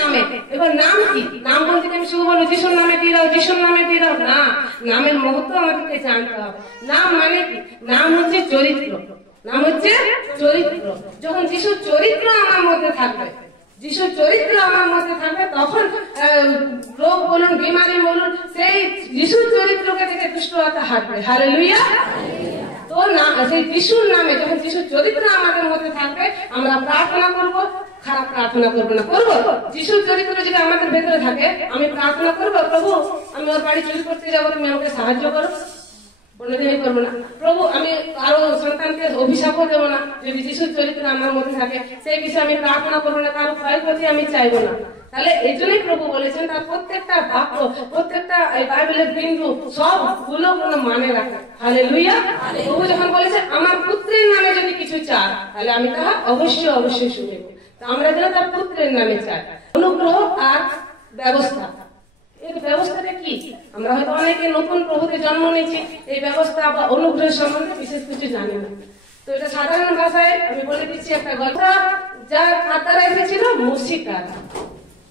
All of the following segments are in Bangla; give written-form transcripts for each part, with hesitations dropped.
নামে। এবার নাম কি? নাম বলতে আমি শুধু বলবো যিশুর নামে দিয়ে দাও, যিশুর নামে দিয়ে দাও, না, নামের মহত্ব আমাদেরকে জানতে হবে। নাম মানে কি? নাম হচ্ছে চরিত্র, নাম হচ্ছে চরিত্র। যখন যিশুর চরিত্র আমার মধ্যে থাকবে, যিশুর চরিত্র আমার মধ্যে থাকবে, তখন রোগ বলুন, বিমারি বলুন, সেই যিশুর চরিত্রকে দেখে দুষ্ট আত্মা হাঁটবে। হালেলুয়া। তো না, সেই যিশুর নামে যখন যিশুর চরিত্র আমাদের মধ্যে থাকবে, আমরা প্রার্থনা করব, খারাপ প্রার্থনা করবো না, করবো। যিশুর চরিত্র যদি আমাদের ভেতরে থাকে, আমি প্রার্থনা করবো, প্রভু আমি ওর বাড়ি চুরি করতে যাবো, তুমি আমাকে সাহায্য করো, কোনোদিনই করবো না। প্রভু আমি আরো সন্তানকে অভিশাপও দেবো না, যদি যিশুর চরিত্র আমার মধ্যে থাকে, সেই বিষয়ে আমি প্রার্থনা করবো না, কারো ক্ষয়ক্ষতি আমি চাইবো না। তাহলে এই জন্যই প্রভু বলেছেন তার প্রত্যেকটা বাক্য, প্রত্যেকটা বাইবেলের বিন্দু সবগুলো কোনো মানে রাখে। হালেলুয়া। প্রভু যখন বলেছে আমার পুত্রের নামে যদি কিছু চান, তাহলে আমি তাহা অবশ্যই অবশ্যই শুনবো। আমরা যেন তার পুত্রের নামে চাই। অনুগ্রহ আর ব্যবস্থা, এই ব্যবস্থাটা কি? আমরা হয়তো অনেকে নতুন প্রভুতে জন্ম নিয়েছি, এই ব্যবস্থা বা অনুগ্রহের সম্বন্ধে বিশেষ কিছু জানি না। তো এটা সাধারণ ভাষায় আমি বলে দিচ্ছি একটা গল্প। যার খাতারা এসেছিল মসজিদ দ্বারা,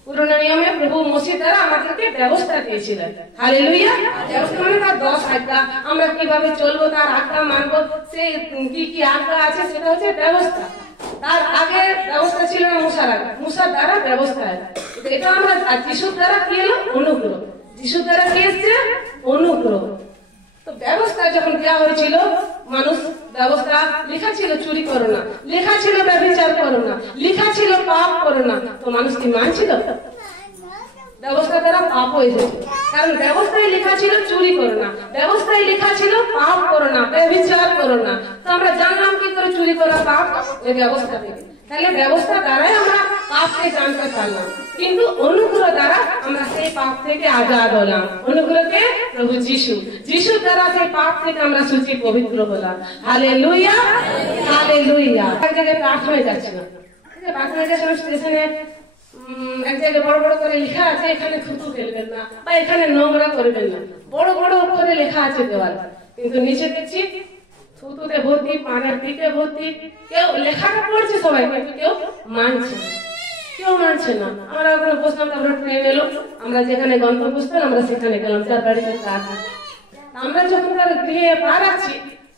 পুরোনো নিয়মে প্রভু মসজিদ দ্বারা আমাদেরকে ব্যবস্থা দিয়েছিলেন। হালেলুয়া। ব্যবস্থা মানে তার 10 আজ্ঞা, আমরা কিভাবে চলবো, তার আজ্ঞা মানবো, সে কি কি আজ্ঞা আছে, সেটা হচ্ছে ব্যবস্থা। তার আগে ব্যবস্থা ছিল না মুসার আগে, মুসার দ্বারা ব্যবস্থা আছে। এটা আমরা যিশুর দ্বারা কি এলো? অনুগ্রহ। যিশুর দ্বারা কি এসছে? অনুগ্রহ। তো ব্যবস্থা যখন দেওয়া হয়েছিল, মানুষ ব্যবস্থা লেখা ছিল চুরি করো না, লেখা ছিল ব্যভিচার করো না, লেখা ছিল পাপ করো না, তো মানুষ কি মানছিল? ব্যবস্থা দ্বারা পাপ হয়েছে, কারণ ব্যবস্থায় লেখা ছিল চুরি করো না, ব্যবস্থায় লেখা ছিল পাপ করো না, ব্যভিচার করো না। তো আমরা জানলাম কি করে চুরি করা পাপ? এই ব্যবস্থা থেকে। তাহলে ব্যবস্থা দ্বারাই আমরা পাপকে জানতে পারলাম, কিন্তু অনুগ্রহ দ্বারা আমরা সেই পাপ থেকে আজাদ হলাম। অনুগ্রহকে প্রভু যিশু, যিশুর দ্বারা সেই পাপ থেকে আমরা সূচি পবিত্র হলাম। Hallelujah, hallelujah. এক জায়গায় প্রার্থনায় যাচ্ছিলাম, প্রার্থনায় যাচ্ছিলাম, স্টেশনে এক জায়গায় বড় বড় করে লেখা আছে এখানে থুতু ফেলবেন না বা এখানে নোংরা করবেন না, বড় বড় করে লেখা আছে দেওয়াল, কিন্তু নিচে দেখছি থুতুতে ভর্তি, পানের দিকে ভর্তি। কেউ লেখাটা পড়ছে সবাই, কিন্তু কেউ মানছে না, কেউ মানছে না। আমরা ওখানে বসলাম, তারপরে ট্রেন এলো, আমরা যেখানে গন্তব্যস্থল আমরা সেখানে গেলাম, যার গাড়িতে কাজ। আমরা যখন তার গৃহে পা রাখছি,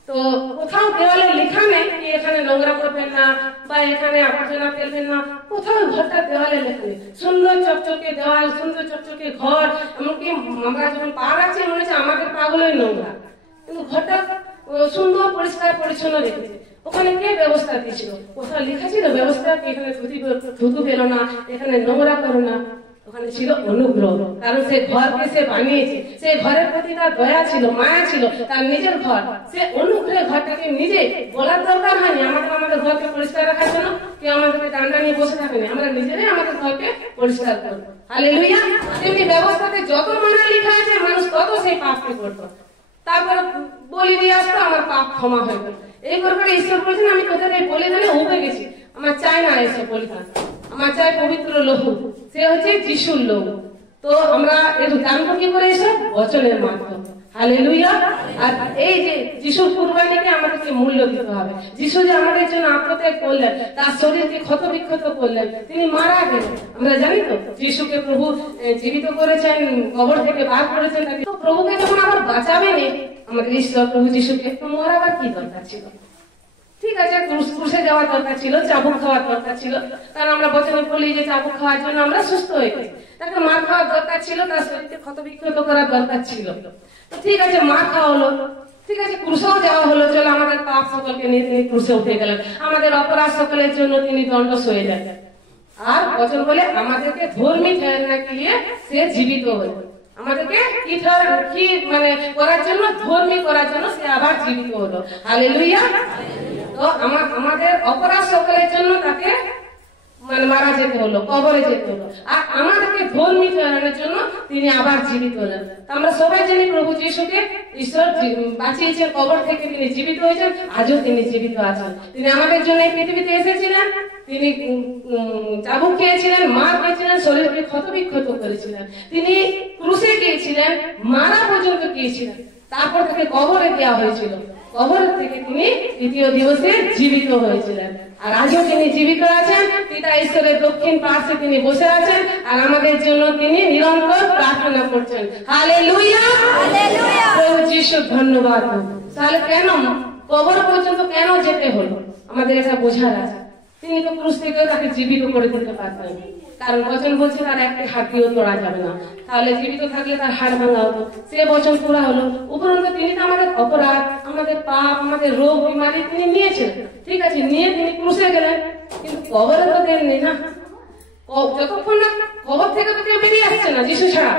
তো কোথাও দেওয়ালে লেখা নেই কি এখানে নোংরা করবেন না বা এখানে আবর্জনা ফেলবেন না, কোথাও ঘরটা দেওয়ালে লেখা নেই। সুন্দর চকচকে দেওয়াল, সুন্দর চকচকে ঘর, এমনকি আমরা যখন পা রাখছি মনে হচ্ছে আমাদের পা গুলোই নোংরা, কিন্তু ঘরটা সুন্দর পরিষ্কার পরিচ্ছন্ন রেখেছে। ওখানে কে ব্যবস্থা দিয়েছিল? কোথাও লেখা ছিল ব্যবস্থা কি এখানে থুতু ফেলো না, এখানে নোংরা করো না? ওখানে ছিল অনুগ্রহ, কারণ সে ঘরকে সে বানিয়েছে, সে ঘরের প্রতি তার দয়া ছিল, মায়া ছিল, তার নিজের ঘর। সে অনুগ্রহে ঘরটাকে নিজে বলার দরকার হয়নি আমাদের ঘরকে পরিষ্কার রাখার জন্য, কেউ আমাদেরকে ডান্ডা নিয়ে বসে থাকেনি, আমরা নিজেরাই আমাদের ঘরকে পরিষ্কার করবো। হালেলুয়া। তেমনি ব্যবস্থাতে যত মানা লেখা আছে, মানুষ তত সেই পাপকে করতো, তারপরে বলি দিয়ে আসতো, আমার পাপ ক্ষমা হয়ে গেল। এই করে ঈশ্বর বলছেন আমি তোদের এই বলিদানে উঠে গেছি, আমার চাই না এসব বলিদান, আমার চাই পবিত্র লহু, সে হচ্ছে যিশুর লহু। তো আমরা একটু জানবো কি করে? এসব বচনের মাধ্যমে। হালেলুয়া। আর এই যে যিশুর কুরবানিকে আমাদেরকে মূল্য দিতে হবে। যিশু যে আমাদের জন্য আত্মত্যাগ করলেন, তার শরীরকে ক্ষত বিক্ষত করলেন, তিনি মারা গেলেন, আমরা জানি তো। যিশুকে প্রভু জীবিত করেছেন, কবর থেকে বার করেছেন। তো প্রভুকে যখন আবার বাঁচাবেনি আমাদের ঈশ্বর প্রভু যিশুকে, তো মরাবার কি দরকার ছিল? ঠিক আছে, ক্রুশে যাওয়ার দরকার ছিল, চাবুক খাওয়ার দরকার ছিল, কারণ আমরা বচনে বলি যে চাবুক খাওয়ার জন্য আমরা সুস্থ হয়ে গেছি। তাকে মার খাওয়ার দরকার ছিল, তার শরীরকে ক্ষত বিক্ষত করার দরকার ছিল। তো ঠিক আছে, মার খাওয়া হলো, ঠিক আছে, ক্রুশেও যাওয়া হলো, চলো আমাদের পাপ সকলকে নিয়ে তিনি ক্রুশে উঠে গেলেন, আমাদের অপরাধ সকলের জন্য তিনি দণ্ড সয়ে গেলেন। আর বচন বলে আমাদেরকে ধর্মী ঠেরানে দিয়ে সে জীবিত হলো, আমাদেরকে কি মানে করার জন্য, ধর্মী করার জন্য সে আবার জীবিত হলো। হালেলুয়া। তো আমাদের অপরাধ সকলের জন্য তাকে মানে মারা যেতে হলো, কবরে যেতে হলো, আর আমাদেরকে ধর্মী করানোর জন্য তিনি আবার জীবিত হলেন। আমরা সবাই জানি প্রভু যিশুকে ঈশ্বর বাঁচিয়েছেন, কবর থেকে তিনি জীবিত হয়েছেন, আজও তিনি জীবিত আছেন। তিনি আমাদের জন্য এই পৃথিবীতে এসেছিলেন, তিনি চাবুক খেয়েছিলেন, মার খেয়েছিলেন, শরীরকে ক্ষত বিক্ষত করেছিলেন, তিনি ক্রুশে গিয়েছিলেন, মারা পর্যন্ত গিয়েছিলেন, তারপর তাকে কবরে দেওয়া হয়েছিল, কবর থেকে তিনি তৃতীয় দিবসে জীবিত হয়েছিলেন, আর আজও তিনি জীবিত আছেন। পিতা ঈশ্বরের দক্ষিণ পার্শ্বে তিনি বসে আছেন আর আমাদের জন্য তিনি নিরন্তর প্রার্থনা করছেন। Hallelujah, hallelujah. প্রভু যিশু ধন্যবাদ। তাহলে কেন কবর পর্যন্ত কেন যেতে হলো আমাদের এটা বোঝার আছে। তিনি তো ক্রুশ থেকে তাকে জীবিত করে দিতে পারতেন, কারণ বচন বলছে তার একটি হাড়িও তোড়া যাবে না। তাহলে জীবিত থাকলে তার হাড় ভাঙা হতো, সে বচন পুরা হলো। উপরন্ত তিনি তো আমাদের অপরাধ, আমাদের পাপ, আমাদের রোগ বিমারি তিনি নিয়েছেন, ঠিক আছে, নিয়ে তিনি ক্রুশে গেলেন, কিন্তু কবরে তো দেননি না। যতক্ষণ না কবর থেকে তো কেউ বেরিয়ে আসছে না যিশু ছাড়া।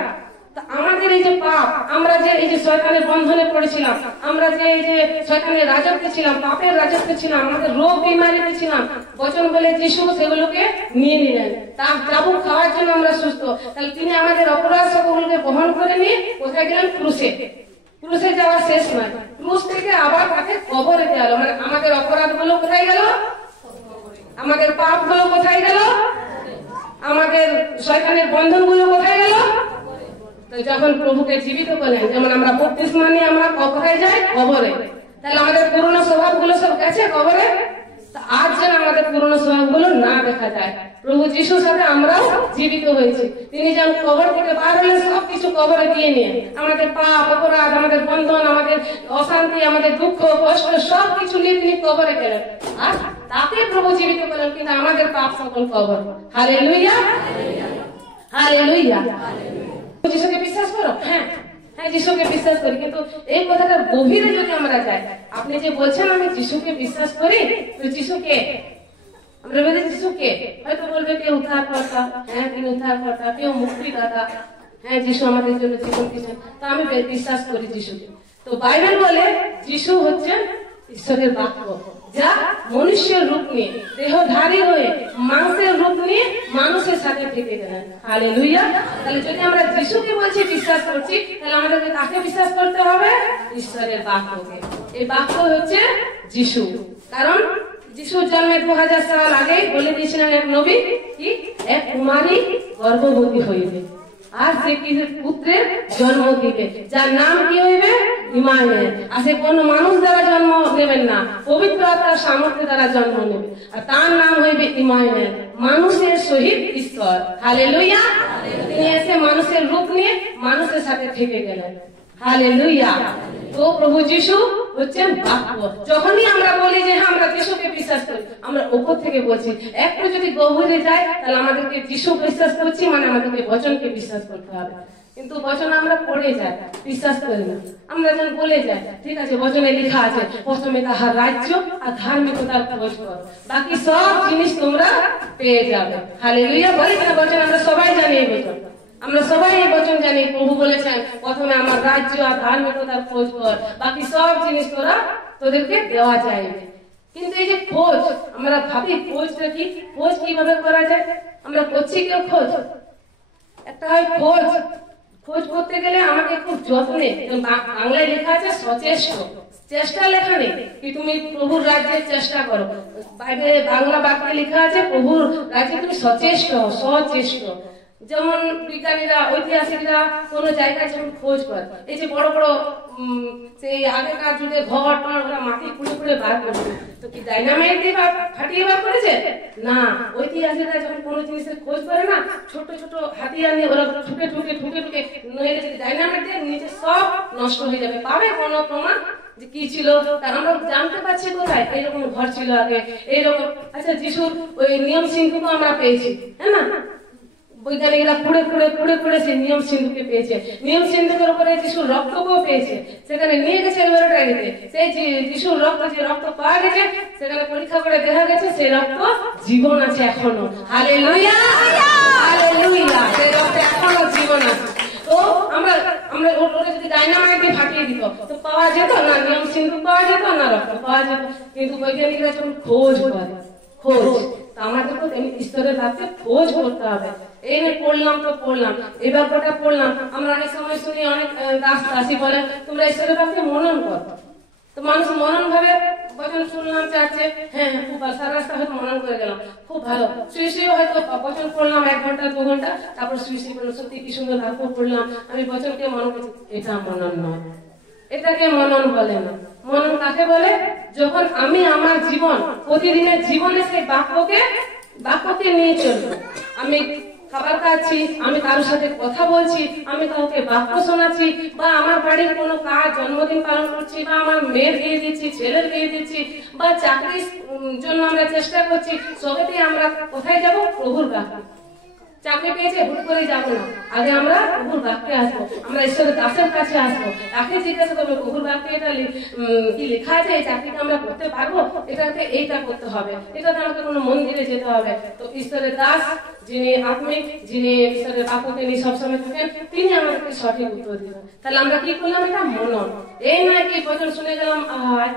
আমাদের এই যে পাপ, আমরা যে এই যে শয়তানের বন্ধনে পড়েছিলাম, আমরা যে এই যে শয়তানের রাজত্বে ছিলাম, পাপের রাজত্বে ছিলাম, আমাদের রোগ বিমারিতে ছিলাম, বচন বলে যিশু সেগুলোকে নিয়ে নিলেন। তার চাবুক খাওয়ার জন্য আমরা সুস্থ। তাহলে তিনি আমাদের অপরাধ সকলকে বহন করে নিয়ে কোথায় গেলেন? ক্রুশে। ক্রুশে যাওয়া শেষ নয়, ক্রুশ থেকে আবার তাকে কবরে দেওয়া হলো। মানে আমাদের অপরাধ গুলো কোথায় গেল? আমাদের পাপ গুলো কোথায় গেল? আমাদের শয়তানের বন্ধন গুলো কোথায় গেল? যখন প্রভুকে জীবিত করলেন, যেমন আমরা বপ্তিস্মা নিয়ে আমরা কোথায় যাই? কবরে। তাহলে আমাদের পুরনো স্বভাব গুলো সব গেছে কবরে। আজ যেন আমাদের পুরনো স্বভাব গুলো না দেখা যায়। প্রভু যিশুর সাথে আমরাও জীবিত হয়েছি। তিনি যেমন কবর থেকে বার হলেন সবকিছু কবরে দিয়ে নিয়ে, আমাদের পাপ, অপরাধ, আমাদের বন্ধন, আমাদের অশান্তি, আমাদের দুঃখ, কষ্ট সবকিছু নিয়ে তিনি কবরে গেলেন। আর তাকে প্রভু জীবিত করলেন, কিন্তু আমাদের পাপ সকল কবর। Hallelujah, hallelujah. যিশুকে বিশ্বাস করো? হ্যাঁ, হ্যাঁ, যিশুকে বিশ্বাস করি, কিন্তু এই কথাটার গভীরে যদি আমরা যাই, আপনি যে বলছেন আমি যিশুকে বিশ্বাস করি, তো যিশুকে আমরা বলি যিশুকে, হয়তো বলবে কেউ উদ্ধারকর্তা, হ্যাঁ তিনি উদ্ধারকর্তা, কেউ মুক্তিদাতা, হ্যাঁ যিশু আমাদের জন্য জীবন দিয়েছেন, তো আমি বিশ্বাস করি যিশুকে। তো বাইবেল বলে যিশু হচ্ছেন ঈশ্বরের বাক্য, যা মনুষ্যের রূপ নিয়ে দেহধারী হয়ে মাংসের রূপ নিয়ে মানুষের সাথে থেকে গেলেন। হালেলুয়া। তাহলে যদি আমরা যিশুকে বলছি বিশ্বাস করছি, তাহলে আমাদেরকে কাকে বিশ্বাস করতে হবে? ঈশ্বরের বাক্যকে। এই বাক্য হচ্ছে যিশু। কারণ যিশুর জন্মের 2000 সাল আগে বলে দিয়েছিলেন এক নবী, কি এক কুমারী গর্ভবতী হইবে আর সে কি পুত্রের জন্ম দিবে, যার নাম কি হইবে? ইমানুয়েল। আর সে কোন মানুষ দ্বারা জন্ম নেবেন না, পবিত্র আত্মার সামর্থ্য দ্বারা জন্ম নেবে, আর তার নাম হইবে ইমানুয়েল, মানুষের সহিত ঈশ্বর। হালেলুয়া। তিনি এসে মানুষের রূপ নিয়ে মানুষের সাথে থেকে গেলেন। হালেলুয়া। তো প্রভু যিশু হচ্ছেন বাক্য। যখনই আমরা বলি যে হ্যাঁ আমরা যিশুকে বিশ্বাস করি, আমরা উপর থেকে বলছি। একটু যদি গভীরে যায়, তাহলে আমাদেরকে যিশু বিশ্বাস করছি, মানে আমাদেরকে বচনকে বিশ্বাস করতে হবে। কিন্তু বচন আমরা পড়ে যাই, বিশ্বাস করি না। আমরা যখন বলে যাই, ঠিক আছে বচনে লেখা আছে প্রথমে তাহার রাজ্য আর ধার্মিকতার খোঁজ করো, বাকি সব জিনিস তোমরা পেয়ে যাবে। হালেলুয়া। বলি না বচন? আমরা সবাই জানি এই বচন, আমরা সবাই এই বচন জানি। প্রভু বলেছেন প্রথমে আমার রাজ্য আর ধার্মিকতার খোঁজ কর, বাকি সব জিনিস তোদেরকে দেওয়া যায়। কিন্তু এই যে খোঁজ, আমরা ভাবি খোঁজটা কি, খোঁজ কিভাবে করা যায়? আমরা করছি কেউ খোঁজ? একটা হয় খোঁজ, খোঁজ করতে গেলে আমাকে খুব যত্নে, বাংলায় লেখা আছে সচেষ্ট, চেষ্টা লেখা নেই কি তুমি প্রভুর রাজ্যের চেষ্টা করো। বাইবেলে বাংলা বাক্যে লেখা আছে প্রভুর রাজ্যে তুমি সচেষ্ট, সচেষ্ট। যেমন বিজ্ঞানীরা, ঐতিহাসিকরা কোন জায়গায় যখন খোঁজ করে, এই যে বড় বড় সেই আগেকার যুগে ঘর টর ওরা মাটি খুঁড়ে খুঁড়ে বার করেছে, তো কি ডাইনামাইট দিয়ে ফাটিয়ে বার করেছে? না। ঐতিহাসিকরা যখন কোন জিনিসের খোঁজ করে না, ছোট ছোট হাতিয়ার নিয়ে ওরা ঠুকে ঠুকে ঠুকে ঠুকে, নইলে যদি ডাইনামাইট দিয়ে নিচে সব নষ্ট হয়ে যাবে। পাবে কোনো প্রমাণ যে কি ছিল? কারণ আমরা জানতে পারছি কোথায় এইরকম ঘর ছিল আগে, এইরকম। আচ্ছা যিশুর ওই নিয়ম সিন্ধুকে আমরা পেয়েছি, হ্যাঁ না? বৈজ্ঞানিকরা খুঁড়ে খুঁড়ে খুঁড়ে খুঁড়ে সেই নিয়ম সিন্ধুকে পেয়েছে। নিয়ম সিন্ধুকের উপরে যিশুর রক্তকেও পেয়েছে, সেখানে নিয়ে গেছে ল্যাবরেটরিতে। সেই যিশুর রক্ত, যে রক্ত পাওয়া গেছে, সেখানে পরীক্ষা করে দেখা গেছে সেই রক্ত জীবন আছে এখনো। Hallelujah, hallelujah. সেই রক্ত এখনো জীবন আছে। তো আমরা আমরা ওটা যদি ডাইনামাইট দিয়ে ফাটিয়ে দিত, তো পাওয়া যেত না, নিয়ম সিন্ধু পাওয়া যেত না, রক্ত পাওয়া যেত। কিন্তু বৈজ্ঞানিকরা যখন খোঁজ করে, খোঁজ, তা আমাদেরকে ঈশ্বরের বাক্যে খোঁজ করতে হবে। এই পড়লাম তো পড়লাম, এই ব্যাপারটা পড়লাম। আমরা অনেক সময় শুনি, অনেক দাস দাসী বলে তোমরা ঈশ্বরের বাক্যে মনন করো। তো মানুষ মনন ভাবে বচন শুনলাম চাচ্ছে, হ্যাঁ খুব ভালো, সারা রাস্তা হয়তো মনন করে গেলাম, খুব ভালো। শুয়ে শুয়ে হয়তো বচন পড়লাম 1 ঘন্টা 2 ঘন্টা, তারপর শুয়ে শুয়ে বললাম সত্যি কি সুন্দর বাক্য পড়লাম, আমি বচনকে মনন করছি। এটা মনন নয়, এটাকে মনন বলে না। মনন কাকে বলে? যখন আমি আমার জীবন, প্রতিদিনের জীবনে সেই বাক্যকে বাক্যকে নিয়ে চলবো। আমি খাবার খাচ্ছি, আমি কারোর সাথে কথা বলছি, আমি কাউকে বাক্য শোনাচ্ছি, বা আমার বাড়ির কোনো কাজ জন্মদিন পালন করছি, বা আমার মেয়ের বিয়ে দিচ্ছি, ছেলের বিয়ে দিচ্ছি, বা চাকরির জন্য আমরা চেষ্টা করছি, সবেতেই আমরা কোথায় যাব? প্রভুর বাক্যে। চাকরি পেয়েছে হুট করে যাবো না, আগে আমরা প্রভুর বাক্যে আসবো, আমরা ঈশ্বরের দাসের কাছে আসবো, তাকে জিজ্ঞাসা করবো প্রভুর বাক্যে এটা কি লেখা আছে, এই চাকরিটা আমরা করতে পারবো, এটাতে এইটা করতে হবে, এটাতে আমাকে কোনো মন্দিরে যেতে হবে। তো ঈশ্বরের দাস যিনি আত্মিক, যিনি ঈশ্বরের বাক্যকে নিয়ে সবসময় থাকেন, তিনি আমাদেরকে সঠিক উত্তর দিবেন। তাহলে আমরা কি করলাম? এটা মনন। এই নয় কি বচন শুনে গেলাম,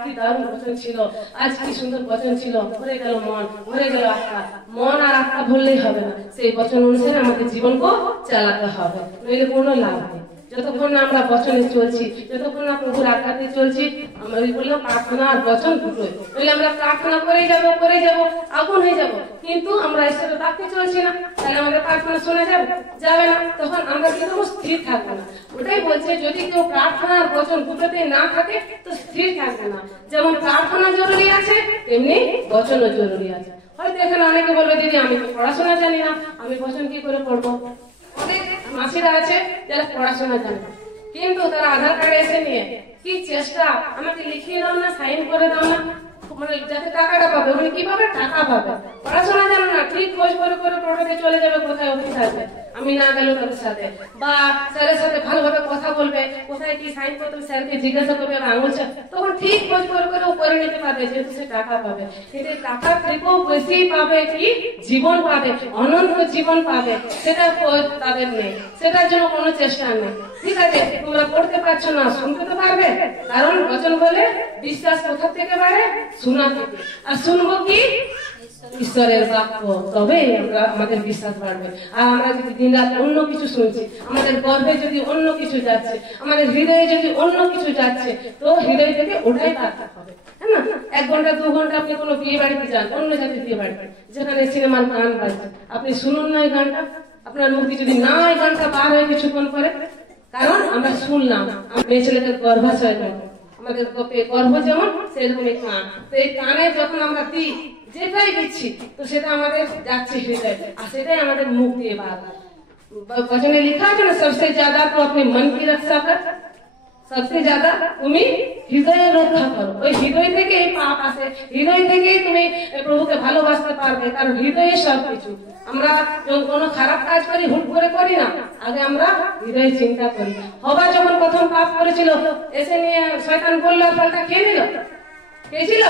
কি দারুণ বচন ছিল, আজ কি সুন্দর বচন ছিল, ভরে গেল মন, ভরে গেল আত্মা। মন আর আত্মা ভরলেই হবে না, সেই বচন অনুসারে আমাদের জীবনকে চালাতে হবে, নইলে কোনো লাভ নেই। যতক্ষণ না আমরা বচনে চলছি, যতক্ষণ না প্রভুর আজ্ঞাতে চলছি, আমরা ওই বললাম প্রার্থনা আর বচন দুটোই, নইলে আমরা প্রার্থনা করে যাব আগুন হয়ে যাব, কিন্তু আমরা ঈশ্বরের বাক্যে চলছি না, তাহলে আমাদের প্রার্থনা শোনা যাবে না, তখন আমরা কিন্তু স্থির থাকবো না। ওটাই বলছে, যদি কেউ প্রার্থনা আর বচন দুটোতে না থাকে তো স্থির থাকবে না। যেমন প্রার্থনা জরুরি আছে, তেমনি বচনও জরুরি আছে। হয়তো এখানে অনেকে বলবে, দিদি আমি তো পড়াশোনা জানি না, আমি বচন কি করে পড়বো? অনেক মাসিরা আছে যারা পড়াশোনা জানে, কিন্তু তারা আধার কার্ড এসে নিয়ে কি চেষ্টা, আমাকে লিখিয়ে দাও না, সাইন করে দাও না, মানে যাতে টাকাটা পাবে। উনি কিভাবে টাকা পাবে? পড়াশোনা জানো না, ঠিক খোঁজ করে টোটোতে চলে যাবে কোথায় অফিস আছে, আমি না গেলেও তাদের সাথে, বা স্যারের সাথে ভালোভাবে কথা বলবে, কোথায় কি সাইন করতে স্যারকে জিজ্ঞাসা করবে আঙুল, তখন ঠিক খোঁজ করে নিতে পারবে, যেহেতু সে টাকা পাবে। কিন্তু টাকার থেকেও বেশি পাবে কি? জীবন পাবে, অনন্ত জীবন পাবে। সেটা তাদের নেই, সেটার জন্য কোনো চেষ্টা নেই। ঠিক আছে, তোমরা পড়তে পারছো না, শুনতে তো পারবে, কারণ বচন বলে বিশ্বাস কোথা থেকে বাড়ে? শোনা থেকে। আর শুনবো কি? ঈশ্বরের বাক্য, তবে আমাদের বিশ্বাস বাড়বে। আর আমরা যদি দিন রাত অন্য কিছু শুনছি, আমাদের গর্ভে যদি অন্য কিছু যাচ্ছে, আমাদের হৃদয়ে যদি অন্য কিছু যাচ্ছে, তো হৃদয় থেকে ওটাই বার্তা হবে, হ্যাঁ না? 1 ঘন্টা 2 ঘন্টা আপনি কোনো বিয়ে বাড়িতে যান, অন্য জাতির বিয়ে বাড়িতে, যেখানে সিনেমার গান বাজছে, আপনি শুনুন না এই গানটা, আপনার মুক্তি যদি না এই গানটা বার হয়ে কিছুক্ষণ পরে, কারণ আমরা শুনলাম, মেয়ে ছেলেদের গর্ভাশয় নেব, আমাদের গর্ভ যেমন সেরকমই কান, তো এই কানে যখন আমরা দিই, যেটাই দিচ্ছি, তো সেটা আমাদের যাচ্ছে হৃদয়, আর সেটাই আমাদের মুখ দিয়ে বার হয়। বচনে লেখা আছে না, সবচেয়ে ज्यादा তো আপনি মন কি রক্ষা কর, সবচেয়ে ज्यादा তুমি হৃদয়ের রক্ষা করো। ওই হৃদয় থেকে এই পাপ আসে, হৃদয় থেকেই তুমি প্রভুকে ভালোবাসতে পারবে, কারণ হৃদয়ে সবকিছু। আমরা যখন কোনো খারাপ কাজ করি, হুট করে করি না, আগে আমরা হৃদয়ে চিন্তা করি। হবা যখন প্রথম পাপ করেছিল, এসে নিয়ে শয়তান বলল, ফলটা খেয়ে নিল, খেয়েছিল,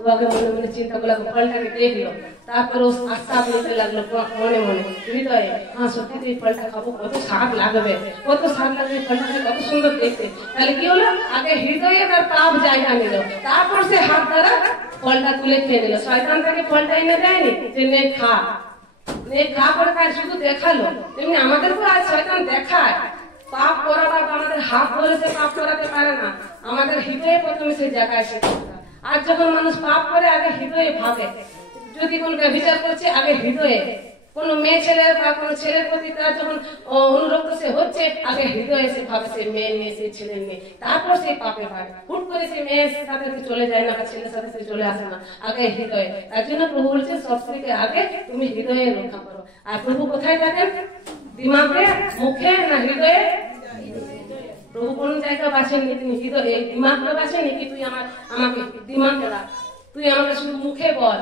ও আগে মনে মনে চিন্তা করলো, ফলটাকে খেয়ে দিল, তারপর ও আস্তে নিতে লাগলো মনে মনে হৃদয়ে, হ্যাঁ সত্যি তো এই ফলটা খাবো, কত স্বাদ লাগবে, ফলটা কত সুন্দর দেখতে। তাহলে কি হলো? আগে হৃদয়ে তার পাপ জায়গা নিল, তারপর সে হাত দ্বারা ফলটা তুলে খেয়ে নিল। শয়তান তাকে ফলটা এনে দেয়নি যে নে খা করে খায়, শুধু দেখালো। তেমনি আমাদেরকেও আজ শয়তান দেখায়, পাপ করাবার, আমাদের হাত ধরে সে পাপ করাতে পারে না, আমাদের হৃদয়ে প্রথমে সেই জায়গায় সে। আর যখন মানুষ পাপ করে, আগে হৃদয়ে ভাবে, যদি কোন ব্যভিচার করছে, আগে হৃদয়ে, কোন মেয়ে ছেলের বা কোন ছেলের প্রতি তার যখন অনুরক্ত সে হচ্ছে, আগে হৃদয়ে সে ভাবে সে মেয়ে নিয়ে, সেই ছেলের মেয়ে, তারপর সেই পাপে পারে। হুট করে সে মেয়ের সাথে চলে যায় না, বা ছেলের সাথে সে চলে আসে না, আগে হৃদয়ে। তার জন্য প্রভু বলছে সব থেকে আগে তুমি হৃদয়ে রক্ষা করো। আর প্রভু কোথায় থাকেন? দিমাগে, মুখে না হৃদয়ে? প্রভু কোন জায়গা বাঁচেননি, তিনি হৃদয়ে, দিমাগটা বাঁচেনি কি তুই আমাকে দিমাগে রাখ, তুই আমাকে শুধু মুখে বল,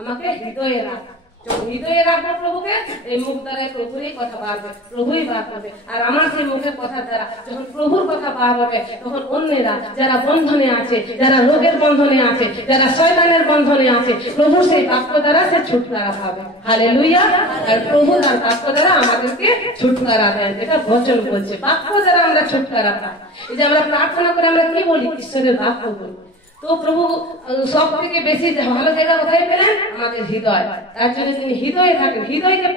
আমাকে হৃদয়ে রাখ। যখন হৃদয়ে রাখবো প্রভুকে, এই মুখ দ্বারা প্রভুরই কথা বাড়বে, প্রভুই বার হবে। আর আমার সেই মুখের কথা দ্বারা যখন প্রভুর কথা বার হবে, তখন অন্যেরা যারা বন্ধনে আছে, যারা রোগের বন্ধনে আছে, যারা শয়তানের বন্ধনে আছে, প্রভু সেই বাক্য দ্বারা সে ছুটকারা পাবে। হালেলুয়া। আর প্রভু তার বাক্য দ্বারা আমাদেরকে ছুটকারা দেন, এটা বচন বলছে, বাক্য দ্বারা আমরা ছুটকারা পাই। এই যে আমরা প্রার্থনা করে আমরা কি বলি? ঈশ্বরের বাক্য বলি। তো প্রভু সব থেকে বেশি ভালো জায়গা কোথায় পেলেন? আমাদের হৃদয়। তার জন্য তিনি হৃদয়ে থাকেন, হৃদয়কে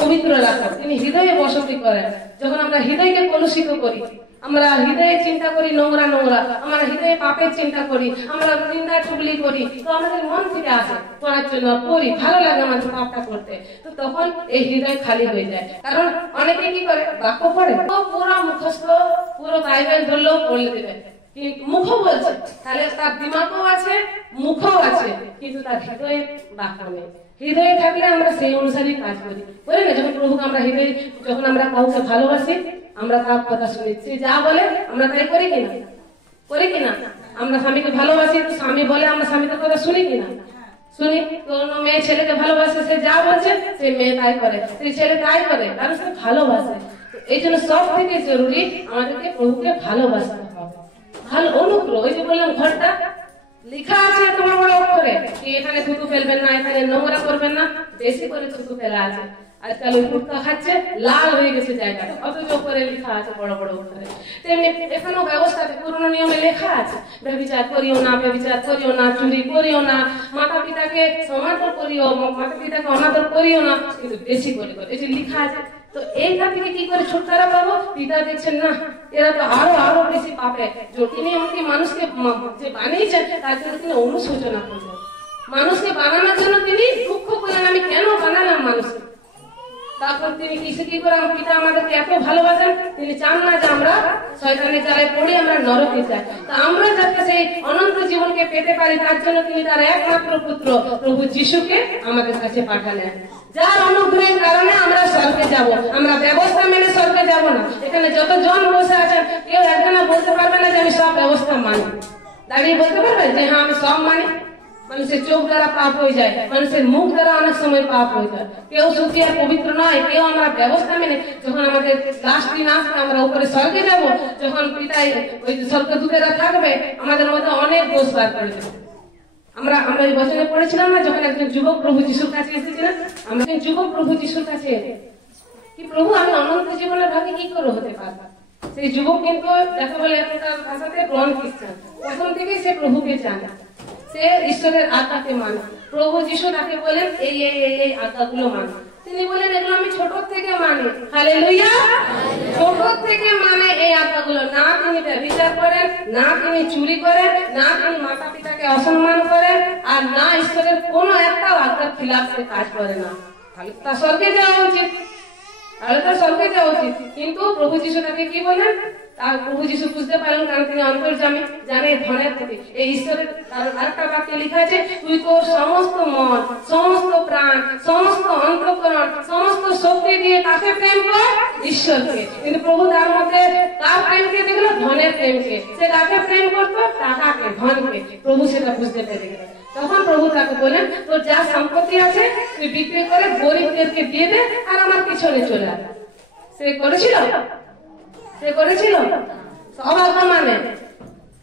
পবিত্র রাখেন, তিনি হৃদয়ে বসতি করেন। যখন আমরা হৃদয়কে কলুষিত করি, আমরা হৃদয়ে চিন্তা করি নোংরা, আমরা হৃদয়ে পাপের চিন্তা করি, আমরা নিন্দা চুগলি করি, তো আমাদের মন থেকে আসে করার জন্য, করি, ভালো লাগে আমাদের পাপটা করতে, তো তখন এই হৃদয় খালি হয়ে যায়। কারণ অনেকে কি করে? বাক্য পড়ে, পুরো মুখস্থ, পুরো বাইবেল ধরলেও পড়ে দেবে, কিন্তু মুখও বলছে, তাহলে তার দিমাগও আছে, মুখও আছে, কিন্তু তার হৃদয়ে বাঁকা নেই। হৃদয়ে থাকলে আমরা সেই অনুসারে কাজ করি, বলি না? যখন প্রভুকে আমরা হৃদয়ে, যখন আমরা কাউকে ভালোবাসি, আমরা তার কথা শুনি, সে যা বলে আমরা তাই করি কিনা? করি কিনা? আমরা স্বামীকে ভালোবাসি, স্বামী বলে আমরা স্বামীর কথা শুনি কিনা? শুনি। কোন মেয়ে ছেলেকে ভালোবাসে, সে যা বলছে সে মেয়ে তাই করে, সেই ছেলে তাই করে, কারণ সে ভালোবাসে। এই জন্য সব থেকে জরুরি আমাদেরকে প্রভুকে ভালোবাসতে হবে। ভালো অনুগ্রহ, ওই যে বললাম ঘরটা লেখা আছে তোমার বড় অক্ষরে কি এখানে থুতু ফেলবেন না, এখানে নোংরা করবেন না, বেশি করে থুতু ফেলা আছে। আজকাল ওই গুটকা খাচ্ছে, লাল হয়ে গেছে জায়গাটা, অথচ করে লেখা আছে বড় বড় অক্ষরে। তেমনি এখানেও ব্যবস্থাতে পুরনো নিয়মে লেখা আছে, ব্যভিচার করিও না, ব্যভিচার করিও না, চুরি করিও না, মাতা পিতাকে সমাদর করিও, মাতা পিতাকে অনাদর করিও না, কিন্তু বেশি করে করে এই যে লেখা আছে। তো এইটা থেকে কি করে ছুটকারা পাবো? পিতা দেখছেন না এরা তো আরো বেশি পাপে, তিনি আমাকে মানুষকে যে বানিয়েছেন তার জন্য তিনি অনুশোচনা করবেন। মানুষকে বানানোর জন্য তিনি দুঃখ করেন, আমি কেন বানালাম মানুষকে। তারপর তিনি কি করে, পিতা আমাদেরকে এত ভালোবাসেন, তিনি চান না যে আমরা শয়তানের জ্বালায় পড়ে আমরা নরকে যাই। তা আমরা যাতে সেই অনন্ত জীবনকে পেতে পারি, তার জন্য তিনি তার একমাত্র পুত্র প্রভু যিশুকে আমাদের কাছে পাঠালেন, যার অনুগ্রহের কারণে আমরা স্বর্গে যাব। আমরা ব্যবস্থা মেনে স্বর্গে যাব না। এখানে যতজন বসে আছেন কেউ একজনা বলতে পারবে না যে আমি সব ব্যবস্থা মানি। দাঁড়িয়ে বলতে পারবেন যে হ্যাঁ আমি সব মানি? মানুষের চোখ দ্বারা পাপ হয়ে যায়, মানুষের মুখ দ্বারা অনেক সময় পাপ হয়ে যায়। কেউ সত্যি আর পবিত্র নয়, কেউ আমরা ব্যবস্থা মেনে যখন আমাদের লাস্ট দিন আসবে, আমরা উপরে স্বর্গে যাব, যখন পিতাই ওই স্বর্গদূতেরা থাকবে, আমাদের মধ্যে অনেক দোষ বার করে দেবে। আমরা এই বছরে পড়েছিলাম না, যখন একজন যুবক প্রভু যিশুর কাছে এসেছিলেন, আমরা যুবক প্রভু যিশুর কাছে কি প্রভু আমি অনন্ত জীবনের ভাগে কি করে হতে পারবো? সেই যুবক কিন্তু যাকে বলে এখনকার ভাষাতে ব্রন খ্রিস্টান, প্রথম থেকেই সে প্রভুকে জানে, সে ঈশ্বরের আজ্ঞাকে মানে। প্রভু যিশু তাকে বলেন এই আজ্ঞাগুলো মানে। তিনি বলেন এগুলো আমি ছোট থেকে মানি। হালেলুয়া! ছোট থেকে মানে এই আজ্ঞাগুলো। না তিনি ব্যভিচার করেন, না তিনি চুরি করেন, না তিনি মাতা পিতাকে অসম্মান করেন, আর না ঈশ্বরের কোন একটা আজ্ঞার খিলাফ সে কাজ করে না। তাহলে তার স্বর্গে যাওয়া উচিত, কিন্তু প্রভু যিশু তাকে কি বলেন? তার প্রভু যিশু বুঝতে পারলেন, কারণ তিনি অন্তর্যামী, জানে ধনের প্রতি। এই ঈশ্বরের আরেকটা বাক্যে লেখা আছে, তুই তোর সমস্ত মন, সমস্ত প্রাণ, সমস্ত অন্তঃকরণ, সমস্ত শক্তি দিয়ে কাকে প্রেম কর? ঈশ্বরকে। কিন্তু প্রভু তার মধ্যে কার প্রেমকে দেখলো? ধনের প্রেমকে। সে কাকে প্রেম করতো? টাকাকে, ধনকে। প্রভু সেটা বুঝতে পেরে গেল। তখন প্রভু তাকে বলেন, তোর যা সম্পত্তি আছে তুই বিক্রি করে গরিবদেরকে দিয়ে দে, আর আমার পিছনে চলে আয়। সে করেছিল? সব আজ্ঞা মানে,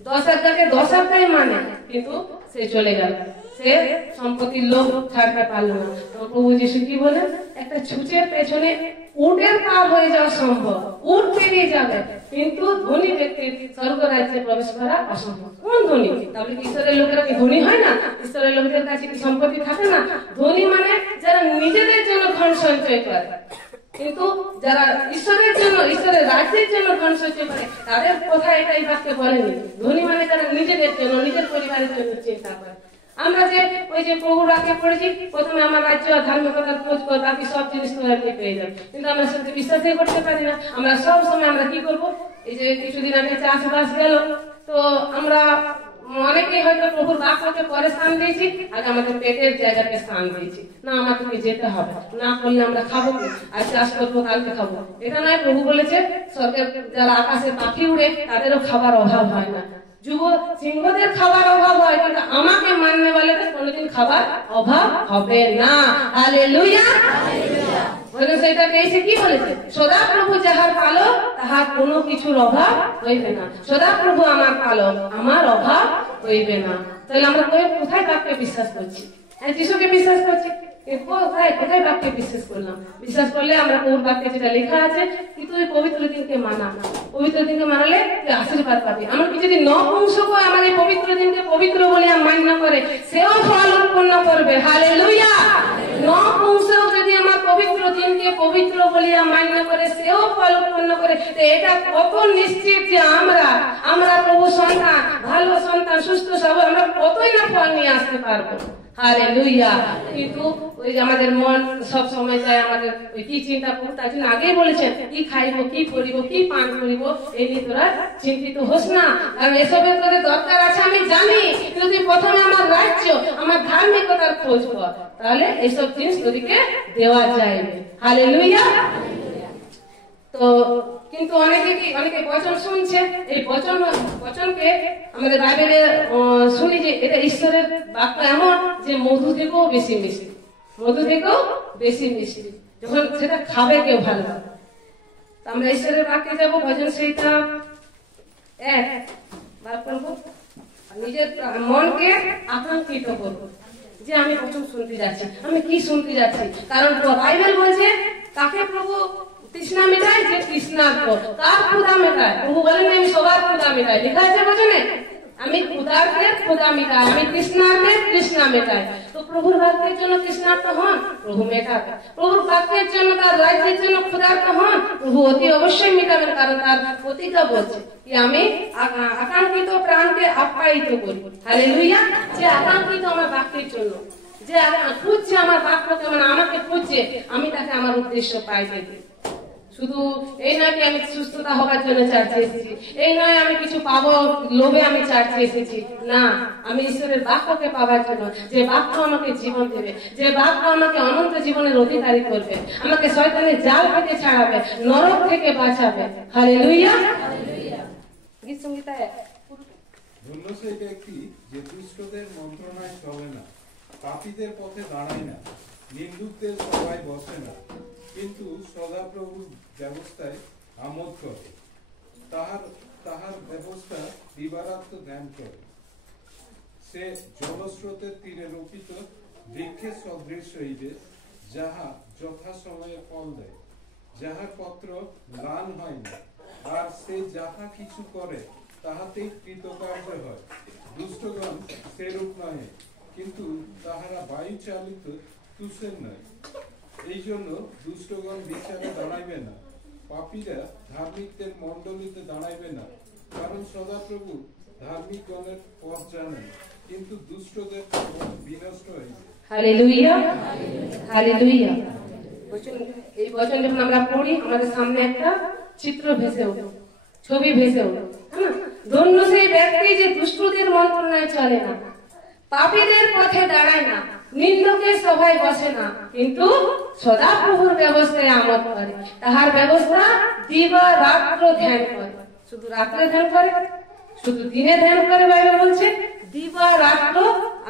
10 আজ্ঞাকে 10 আজ্ঞাই মানে, কিন্তু সে চলে গেল। সে সম্পত্তির লোভ ছাড়তে পারলো না। তো প্রভু যিশু কি বলেন? একটা ছুঁচের পেছনে উটের পা হয়ে যাওয়া সম্ভব, উট পেরিয়ে যাবে, কিন্তু ধনী ব্যক্তির স্বর্গ রাজ্যে প্রবেশ করা অসম্ভব। কোন ধনী? তাহলে ঈশ্বরের লোকেরা কি ধনী হয় না? ঈশ্বরের লোকদের কাছে কি সম্পত্তি থাকে না? ধনী মানে যারা নিজেদের জন্য ধন সঞ্চয় করে, কিন্তু যারা ঈশ্বরের জন্য, ঈশ্বরের রাজ্যের জন্য ধন সঞ্চয় করে, তাদের কথা এটাই বাক্যে বলেনি। ধনী মানে যারা নিজেদের জন্য, নিজের পরিবারের জন্য চিন্তা করে। আমরা যে ওই যে প্রভুর বাক্যে পড়েছি, প্রথমে আমার রাজ্য আর ধার্মিকতার খোঁজ কর, বাকি সব জিনিস তোমরা পেয়ে যাবে, কিন্তু আমরা সেটা বিশ্বাসই করতে পারি না। আমরা সব সময় আমরা কি করবো? এই যে কিছুদিন আগে চাষবাস গেল, তো আমরা অনেকেই হয়তো প্রভুর বাক্যকে পরে স্থান দিয়েছি, আগে আমাদের পেটের জায়গাকে স্থান দিয়েছি। না আমাদেরকে যেতে হবে, না করলে আমরা খাবো কি? আর চাষ করবো, কালকে খাবো। এটা নয়, প্রভু বলেছে স্বর্গের যারা আকাশে পাখি উড়ে তাদেরও খাবার অভাব হয় না। যুব সিংহদের খাবার অভাব হয়, কিন্তু আমাকে মাননে ওয়ালাদের কোনোদিন খাবার অভাব হবে না। হালেলুয়া! সেটা পেয়েছে কি বলেছে? সদা প্রভু যাহার পালক তাহার কোনো কিছুর অভাব হইবে না। সদা প্রভু আমার পালক, আমার অভাব হইবে না। তাহলে আমরা কোথায় বাক্যে বিশ্বাস করছি? হ্যাঁ, যিশুকে বিশ্বাস করছি, কোথায় বাক্যে বিশ্বাস করলাম? বিশ্বাস করলে আমরা প্রভুর বাক্যে যেটা লেখা আছে, কিন্তু ওই পবিত্র দিনকে মানা, পবিত্র দিনকে মানালে তুই আশীর্বাদ পাবি। এমনকি যদি নপুংসক আমার এই পবিত্র দিনকে পবিত্র বলে মান্য করে, সেও ফল উৎপন্ন করবে। হালেলুয়া! নপুংসক যদি আমার পবিত্র দিনকে পবিত্র বলিয়া মান্য করে, সেও ফল উৎপন্ন করে। এটা কত নিশ্চিত যে আমরা প্রভু সন্তান, ভালো সন্তান, সুস্থ সবল, আমরা কতই না ফল নিয়ে আসতে পারবো। হালেলুয়া। কিন্তু ওই যে আমাদের মন সব সময় যায় আমাদের ওই কি চিন্তা করবো, তার জন্য আগেই বলেছেন কি খাইব, কি করিব, কি পান করিব, এই নিয়ে তোরা চিন্তিত হোস না, কারণ এসবের তোদের দরকার আছে আমি জানি। যদি প্রথমে আমার রাজ্য, আমার ধার্মিকতার খোঁজ কর, তাহলে এইসব জিনিস তোদেরকে দেওয়া যায়। হালেলুয়া। তো কিন্তু অনেকে বচন শুনছে, এই বচনকে আমাদের বাইবেলে শুনি যে এটা ঈশ্বরের বাক্য এমন যে মধু থেকেও বেশি মিষ্টি, মধু থেকেও বেশি মিষ্টি, যখন সেটা খাবে কেউ ভালো। আমরা ঈশ্বরের বাক্যে যাবো, ভজন সেইটা বার করবো, নিজের মনকে আকাঙ্ক্ষিত করবো যে আমি বচন শুনতে যাচ্ছি, আমি কি শুনতে যাচ্ছি। কারণ বাইবেল বলছে কাকে প্রভু তৃষ্ণা মেটায়, যে তৃষ্ণার্ত। কার ক্ষুধা মেটায়? প্রভু বলেন আমি সবার ক্ষুধা মেটাই, লেখা আছে বচনে আমি ক্ষুধার্তের ক্ষুধা মেটাই, আমি তৃষ্ণার্তের তৃষ্ণা মেটাই। তো প্রভুর বাক্যের জন্য তৃষ্ণার্ত হন, প্রভু মেটাবে। প্রভুর বাক্যের জন্য, তার রাজ্যের জন্য ক্ষুধার্ত হন, প্রভু অতি অবশ্যই মেটাবেন। কারণ তার প্রতিজ্ঞা বলছে যে আমি আকাঙ্ক্ষিত প্রাণকে আপ্যায়িত করব। হালেলুয়া। যে আকাঙ্ক্ষিত আমার বাক্যের জন্য, যে খুঁজছে আমার বাক্যকে, মানে আমাকে খুঁজছে, আমি তাকে আমার উদ্দেশ্য পাইতে দিই। শুধু এই নয় কি আমি সুস্থতা হবার জন্য চার্চে এসেছি, এই নয় আমি কিছু পাবো লোভে আমি চার্চে এসেছি, না, আমি ঈশ্বরের বাক্যকে পাবার জন্য, যে বাক্য আমাকে জীবন দেবে, যে বাক্য আমাকে অনন্ত জীবনের অধিকারী করবে, আমাকে শয়তানের জাল থেকে ছাড়াবে, নরক থেকে বাঁচাবে। হালেলুয়া। গীত সংগীতায় ধন্য সেই ব্যক্তি যে দুষ্টদের মন্ত্রণায় চলে না, পাপীদের পথে দাঁড়ায় না, নিন্দুকদের সভায় বসে না, কিন্তু সদাপ্রভুর ব্যবস্থায় আমোদ করে, তাহার ব্যবস্থা দিবারাত্র ধ্যান করে। সে জলস্রোতের তীরে রোপিত বৃক্ষের সদৃশ হইবে, যাহা যথা সময়ে ফল দেয়, যাহার পত্র ম্লান হয় না, আর সে যাহা কিছু করে তাহাতেই কৃতকার্য হয়। দুষ্টগণ সেরূপ নহে, কিন্তু তাহারা বায়ু চালিত তুষের নয়। এই জন্য দুষ্টগণ বিচারে দাঁড়াইবে না, পাপীরা ধার্মিকদের মণ্ডলীতে দাঁড়াইবে না। কারণ সদাপ্রভু ধার্মিকগণের পথ জানেন, কিন্তু দুষ্টদের পথ বিনষ্ট হইবে। হালেলুয়া। হালেলুয়া। এই বচন যখন আমরা পড়ি, আমাদের সামনে একটা চিত্র ভেসে ওঠে, ছবি ভেসে ওঠে। ধন্য সেই ব্যক্তি যে দুষ্টদের মন্ত্রণায় চলে না, পাপীদের পথে দাঁড়ায় না, নিন্দকের সভায় বসে না, কিন্তু সদাপ্রভুর ব্যবস্থায় আমোদ করে, তাহার ব্যবস্থা দিবা রাত্র ধ্যান করে। শুধু রাত্রে ধ্যান করে, শুধু দিনে ধ্যান করে, বাইবেল বলছে দিবা রাত্র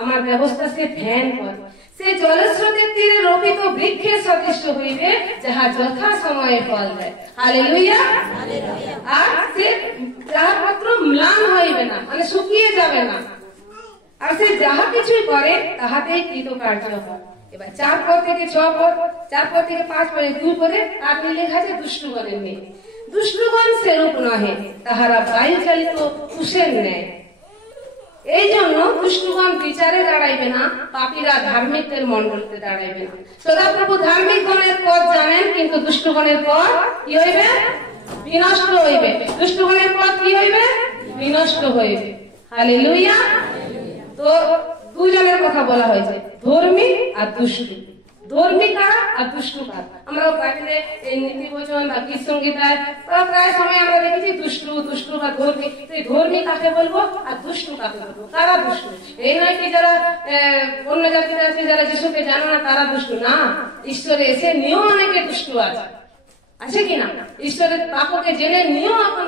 আমার ব্যবস্থা সে ধ্যান করে। সে জলস্রোতের তীরে রোপিত বৃক্ষের সদৃশ হইবে, যাহা যথা সময়ে ফল দেয়। হালেলুয়া। আর সে যাহার পত্র ম্লান হইবে না, মানে শুকিয়ে যাবে না, আর সে যাহা কিছুই করে তাহাতেই কৃতকার্য হয়। এবার 4 পদ থেকে 6 পদ, 4 পদ থেকে 5 পদে 2 পদে আপনি লেখা আছে দুষ্টগণের নিয়ে। দুষ্টগণ সেরূপ নহে, তাহারা বায়ু চালিত তুষের ন্যায়। এই জন্য দুষ্টগণ বিচারে দাঁড়াইবে না, পাপীরা ধার্মিকদের মণ্ডলীতে দাঁড়াইবে না। সদাপ্রভু ধার্মিক গণের পথ জানেন, কিন্তু দুষ্টগণের পথ কি হইবে? বিনষ্ট হইবে। দুষ্টগণের পথ কি হইবে? বিনষ্ট হইবে। হালেলুয়া। তো দুজনের কথা বলা হয়েছে, ধর্মী আর দুষ্টু। ধর্মী কারা আর দুষ্টু কারা? আমরা বাইবেলে এই নীতি বচন বা গীত সংগীতায় প্রায় সময় আমরা দেখেছি দুষ্টু বা ধর্মী। এই ধর্মী কাকে বলবো আর দুষ্টু কাকে বলবো? কারা দুষ্টু? এই নয় কি যারা অন্য জাতিরা আছে, যারা যিশুকে জানে না তারা দুষ্টু, না। ঈশ্বরে এসে নিয়েও অনেকে দুষ্টু আছে, আছে কিনা? ঈশ্বরের বাক্যকে জেনে নিয়েও এখন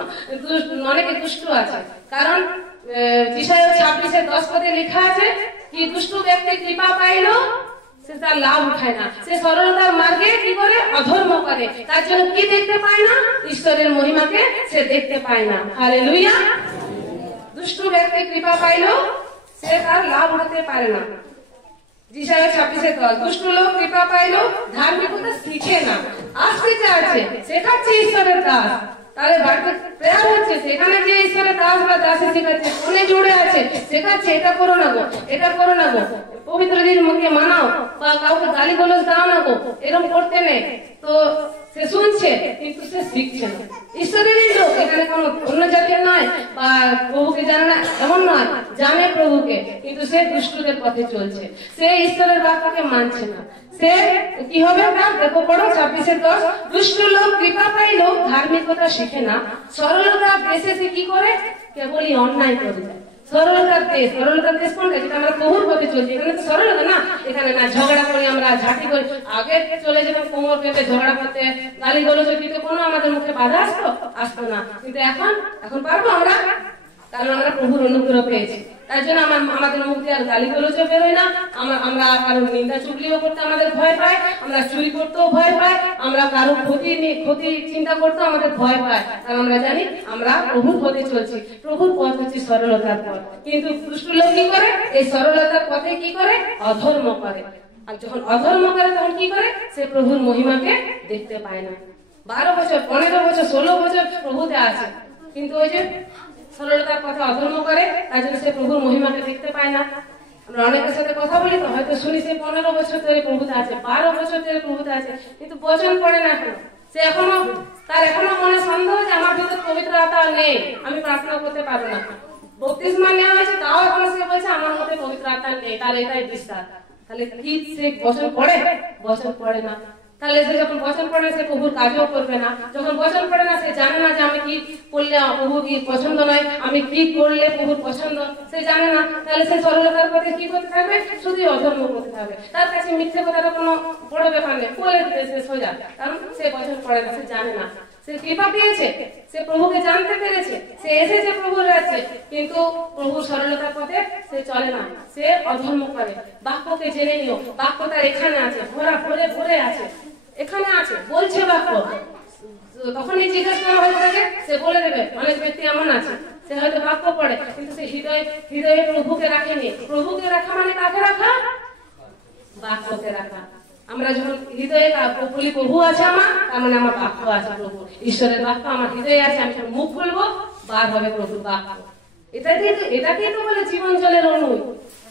অনেকে দুষ্টু আছে। কারণ যিশায়া 26:10 পদে লেখা আছে কি দুষ্ট ব্যক্তি কৃপা পাইল, সে তার লাভ উঠায় না, সে সরলতার মার্গে কি করে? অধর্ম করে। তার জন্য কি দেখতে পায় না? ঈশ্বরের মহিমাকে সে দেখতে পায় না। হালেলুয়া। দুষ্ট ব্যক্তি কৃপা পাইল, সে তার লাভ উঠাতে পারে না। যিশায়া 26:10, দুষ্ট লোক কৃপা পাইল, ধার্মিকতা শিখে না, আসতে চাচ্ছে, শেখাচ্ছে ঈশ্বরের কাজ। তাহলে বাড়িতে প্রেয়ার হচ্ছে, সেখানে যে ঈশ্বরের দাস বা দাসী শেখাচ্ছে, ফোনে জুড়ে আছে, শেখাচ্ছে এটা করো না গো, এটা করো না গো, পবিত্র দিদিকে মানাও বা কাউকে গালি গলজ দাও না গো, এরকম করতে নেই। তো সে শুনছে কিন্তু সে শিখছে না। ঈশ্বরেরই লোক, এখানে কোনো অন্য জাতির নয় বা প্রভুকে জানে না এমন নয়, জানে প্রভুকে, কিন্তু সে দুষ্টদের পথে চলছে, সে ঈশ্বরের বাক্যকে মানছে না। সে কি হবে না, দেখো পড়ো 26-10, দুষ্ট লোক কৃপা পাইলো ধার্মিকতা শিখে না, সরলতার দেশে সে কি করে, কেবলই অন্যায় করে যায়। সরলতার দেশ, সরলতার দেশ কোনটা, যেটা আমরা প্রভুর পথে চলছি, এখানে তো সরলতা না, এখানে না ঝগড়া করি আমরা, ঝাঁটি করি। আগে চলে যেতাম কোমর পেতে ঝগড়া করতে, গালি গলজ দিতে, কোনো আমাদের মুখে বাধা আসতো না। কিন্তু এখন পারবো আমরা, কারণ আমরা প্রভুর অনুগ্রহ পেয়েছি। তার জন্য আমাদের মুখ দিয়ে আর গালি গলজও বেরোয় না, আমরা কারোর নিন্দা চুগলিও করতে আমাদের ভয় পাই, আমরা চুরি করতেও ভয় পাই, আমরা কারোর ক্ষতি চিন্তা করতেও আমাদের ভয় পাই, কারণ আমরা জানি আমরা প্রভুর পথে চলছি। প্রভুর পথ হচ্ছে সরলতার পথ। কিন্তু দুষ্ট লোক কি করে, এই সরলতার পথে কি করে, অধর্ম করে। আর যখন অধর্ম করে তখন কি করে, সে প্রভুর মহিমাকে দেখতে পায় না। 12 বছর 15 বছর 16 বছর প্রভুতে আছে, কিন্তু ওই যে সরলতার কথা অধর্ম করে, তার জন্য সে প্রভুর মহিমাকে দেখতে পায় না। আমরা অনেকের সাথে কথা বলি তো হয়তো শুনি সে 15 বছর ধরে প্রভুতে আছে, 12 বছর ধরে প্রভুতে আছে, কিন্তু বচন পড়ে না এখন। সে তার এখনো মনে সন্দেহ যে আমার ভিতর পবিত্র আত্মা নেই, আমি প্রার্থনা করতে পারবো না। বপ্তিস্মা নেওয়া হয়েছে, তাও এখনো সে বলছে আমার মধ্যে পবিত্র আত্মা নেই, তার এটাই বিশ্বাস। তাহলে কি সে বচন পড়ে? বচন পড়ে না। তাহলে সে যখন বচন পড়ে সে প্রভুর কাজও করবে না। যখন বচন পড়ে না, সে জানে না যে আমি কি করলে প্রভু কি পছন্দ নয়, আমি কি করলে প্রভুর পছন্দ, সে জানে না। তাহলে সে সরলতার পথে কি করতে থাকবে, শুধু অধর্ম করতে থাকবে। তার কাছে মিথ্যে কথাটা কোনো বড় ব্যাপার নেই, বলে দিতে সে সোজা, কারণ সে বচন পড়ে না, সে জানে না। সে কৃপা পেয়েছে, সে প্রভুকে জানতে পেরেছে, সে এসেছে প্রভুর রাজ্যে, কিন্তু প্রভুর সরলতার পথে সে চলে না, সে অধর্ম করে। বাক্যকে জেনে নিও, বাক্য তার এখানে আছে, ভরে আছে, এখানে আছে, বলছে বাক্য। তখনই জিজ্ঞেস করা হয়ে থাকে, সে বলে দেবে। অনেক ব্যক্তি এমন আছে, সে হয়তো বাক্য পড়ে কিন্তু সে হৃদয়ে প্রভুকে রাখেনি। প্রভুকে রাখা মানে কাকে রাখা? বাক্যকে রাখা। আমরা যখন হৃদয়ে বলি প্রভু আছে আমার, তার মানে আমার বাক্য আছে, প্রভু ঈশ্বরের বাক্য আমার হৃদয়ে আছে, আমি মুখ খুলবো, বার হবে প্রভুর বাক্য। এটাকেই তো বলে জীবন জলের অনু।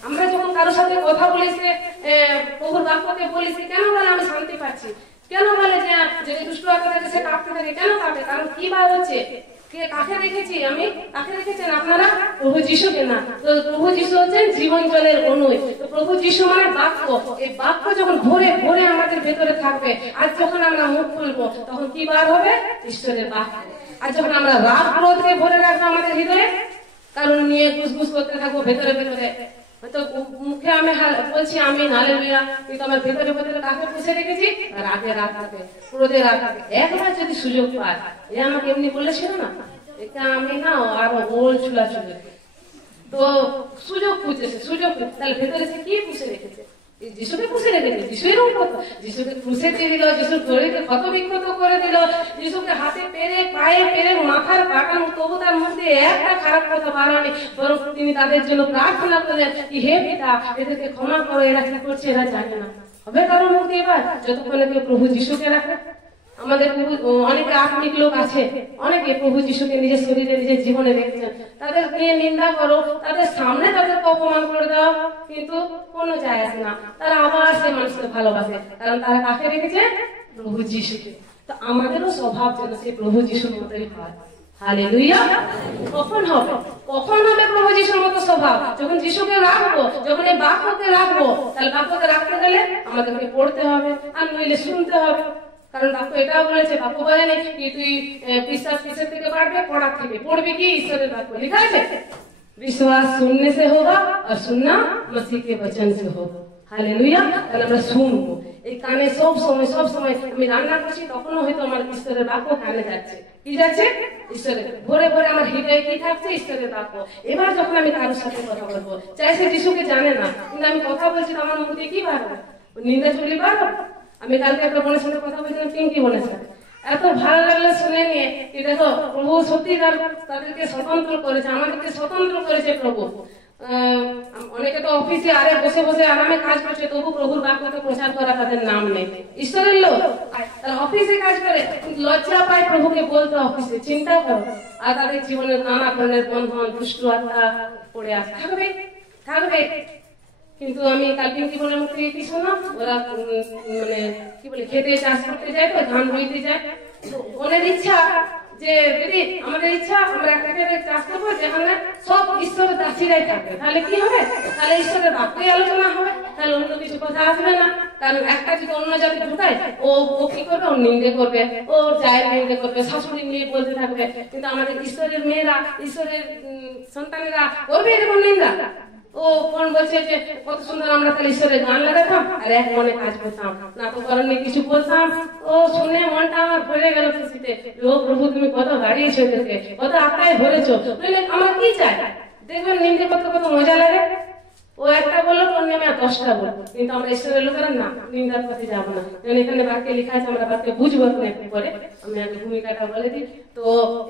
আমরা যখন কারোর সাথে কথা বলি, সে প্রভুর বাক্যকে বলি, সে কেন বলে আমি শান্তি পাচ্ছি, কেন বলে যে দুষ্ট আত্মা থাকে সে কাঁপতে থাকে, কেন কাঁপে? কারণ কি বার হচ্ছে, কাকে রেখেছি আমি, কাকে রেখেছেন আপনারা? প্রভু যিশুকে না। তো প্রভু যিশু হচ্ছেন জীবন জলের অনু। তো প্রভু যিশু মানে বাক্য। এই বাক্য যখন ভরে আমাদের ভেতরে থাকবে, আর যখন আমরা মুখ খুলবো তখন কি বার হবে? ঈশ্বরের বাক্য। আর যখন আমরা রাগ ক্রোধে ভরে রাখবো আমাদের হৃদয়ে, কারণ নিয়ে গুসগুস করতে থাকবো ভেতরে হয়তো মুখে আমি বলছি আমি হালেলুয়া, কিন্তু আমার ভেতরে কাকে পুষে রেখেছি? রাগে রাগ থাকে, ক্রোধে রাগ থাকে। একবার যদি সুযোগ পায়, এ আমাকে এমনি বলেছিল না, এটা আমি না আরো ওল চুলা তো সুযোগ খুঁজেছে, তাহলে ভেতরে সে কি পুষে রেখেছে? যিশুকে পুষে রেখেছে। যিশু এরকম কথা, যিশুকে পুষে দিয়ে দিল, যিশুর শরীরকে ক্ষত বিক্ষত করে দিল, যিশুকে হাতে পেরে পায়ে পেরে মাথার কাটানো, তবু তার মধ্যে একটা খারাপ কথা বাড়ানি, বরং তিনি তাদের জন্য প্রার্থনা করলেন, হে পিতা, এদেরকে ক্ষমা করো, এরা কি করছে এরা জানে না। হবে কারোর মধ্যে এবার যতক্ষণে কেউ প্রভু যিশুকে রাখে? আমাদের অনেকে আত্মিক লোক আছে, অনেকে প্রভু যিশুকে নিজের শরীরে নিজের জীবনে রেখেছেন, তাদের নিয়ে নিন্দা করো, তাদের সামনে তাদেরকে অপমান করে দাও, কিন্তু কোনো যায় আসে না। তারা আবার সে মানুষকে ভালোবাসে, কারণ তারা কাকে রেখেছে? প্রভু যিশুকে। তো আমাদেরও স্বভাব যেন সে প্রভু যিশুর মতোই হয়। হালেলুয়া। কখন হবে প্রভু যিশুর মতো স্বভাব? যখন যিশুকে রাখবো, যখন এই বাক্যকে রাখবো। তাহলে বাক্যকে রাখতে গেলে আমাদেরকে পড়তে হবে, আর নইলে শুনতে হবে। কারণ বাক্য এটাও বলেছে, বাক্য বলেনি কি তুই বিশ্বাস কিসের থেকে বাড়বে? পড়ার থেকে। পড়বি কি? ঈশ্বরের বাক্য। লেখা আছে বিশ্বাস শুননে সে হোগা আর শুননা মসিহ কে বচন সে হোগা। হালেলুয়া। তাহলে আমরা শুনবো। এই কানে সব সময় আমি রান্না করছি, তখনও হয়তো আমার ঈশ্বরের বাক্য কানে যাচ্ছে। কি যাচ্ছে? ঈশ্বরের। ভরে আমার হৃদয়ে কি থাকছে? ঈশ্বরের বাক্য। এবার যখন আমি কারোর সাথে কথা বলবো, চাই সে যিশুকে জানে না, কিন্তু আমি কথা বলছি, আমার মুখ দিয়ে কি বার হবে? নিন্দা চুগলি বার হবে? আমি কালকে একটা বোনের সাথে কথা বলছিলাম, পিঙ্কি বোনের সাথে, এত ভালো লাগলো শুনে নিয়ে কি দেখো প্রভু সত্যি তাদেরকে স্বতন্ত্র করেছে, আমাদেরকে স্বতন্ত্র করেছে প্রভু। অনেকে তো অফিসে আরে বসে আরামে কাজ করছে, তবু প্রভুর বাক্যকে প্রচার করা তাদের নাম নেই। ঈশ্বরের লোক তারা অফিসে কাজ করে, লজ্জা পায় প্রভুকে বলতে অফিসে। চিন্তা করো। আর তাদের জীবনের নানা ধরনের বন্ধন, দুষ্ট আত্মা পড়ে আসে, থাকবে। কিন্তু আমি কালকে জীবনের মুখ থেকে কি শুনলাম, ওরা মানে কি বলে খেতে চাষ করতে যায়, তো ধান বইতে যায়। তো ওদের ইচ্ছা যে দিদি আমাদের ইচ্ছা আমরা একটা চাষ করবো যেখানে সব ঈশ্বরের দাসীরাই থাকবে, তাহলে কি হবে, তাহলে ঈশ্বরের বাক্যই আলোচনা হবে, তাহলে অন্য কিছু কথা আসবে না। কারণ একটা যদি অন্য জাতি ঢুকায়, ও কি করবে, ও নিন্দে করবে, ও যায় নিন্দে করবে, শাশুড়ি নিয়ে বলতে থাকবে। কিন্তু আমাদের ঈশ্বরের মেয়েরা, ঈশ্বরের সন্তানেরা করবে এরকম নিন্দা? ও কোন বলছে যে কত সুন্দর আমরা তাহলে ঈশ্বরের গান লাগাতাম আর এক মনে কাজ করতাম, না তো করণে কিছু বলতাম। ও শুনে মনটা আমার ভরে গেল খুশিতে, ও প্রভু তুমি কত বাড়িয়েছো এদেরকে, কত আত্মায় ভরেছো, আমার কি চাই। দেখবেন নিন্দে কত কত মজা লাগে। ও একটা বললো অন্য আমি 10টা বলবো, কিন্তু আমরা ঈশ্বরের লোকেরা না, নিন্দার পথে যাবো না। যেমন এখানে বাক্যে লেখা আছে, আমরা বাক্যে বুঝবো একটু পরে, আমি আগে ভূমিকাটা বলে দিই। তো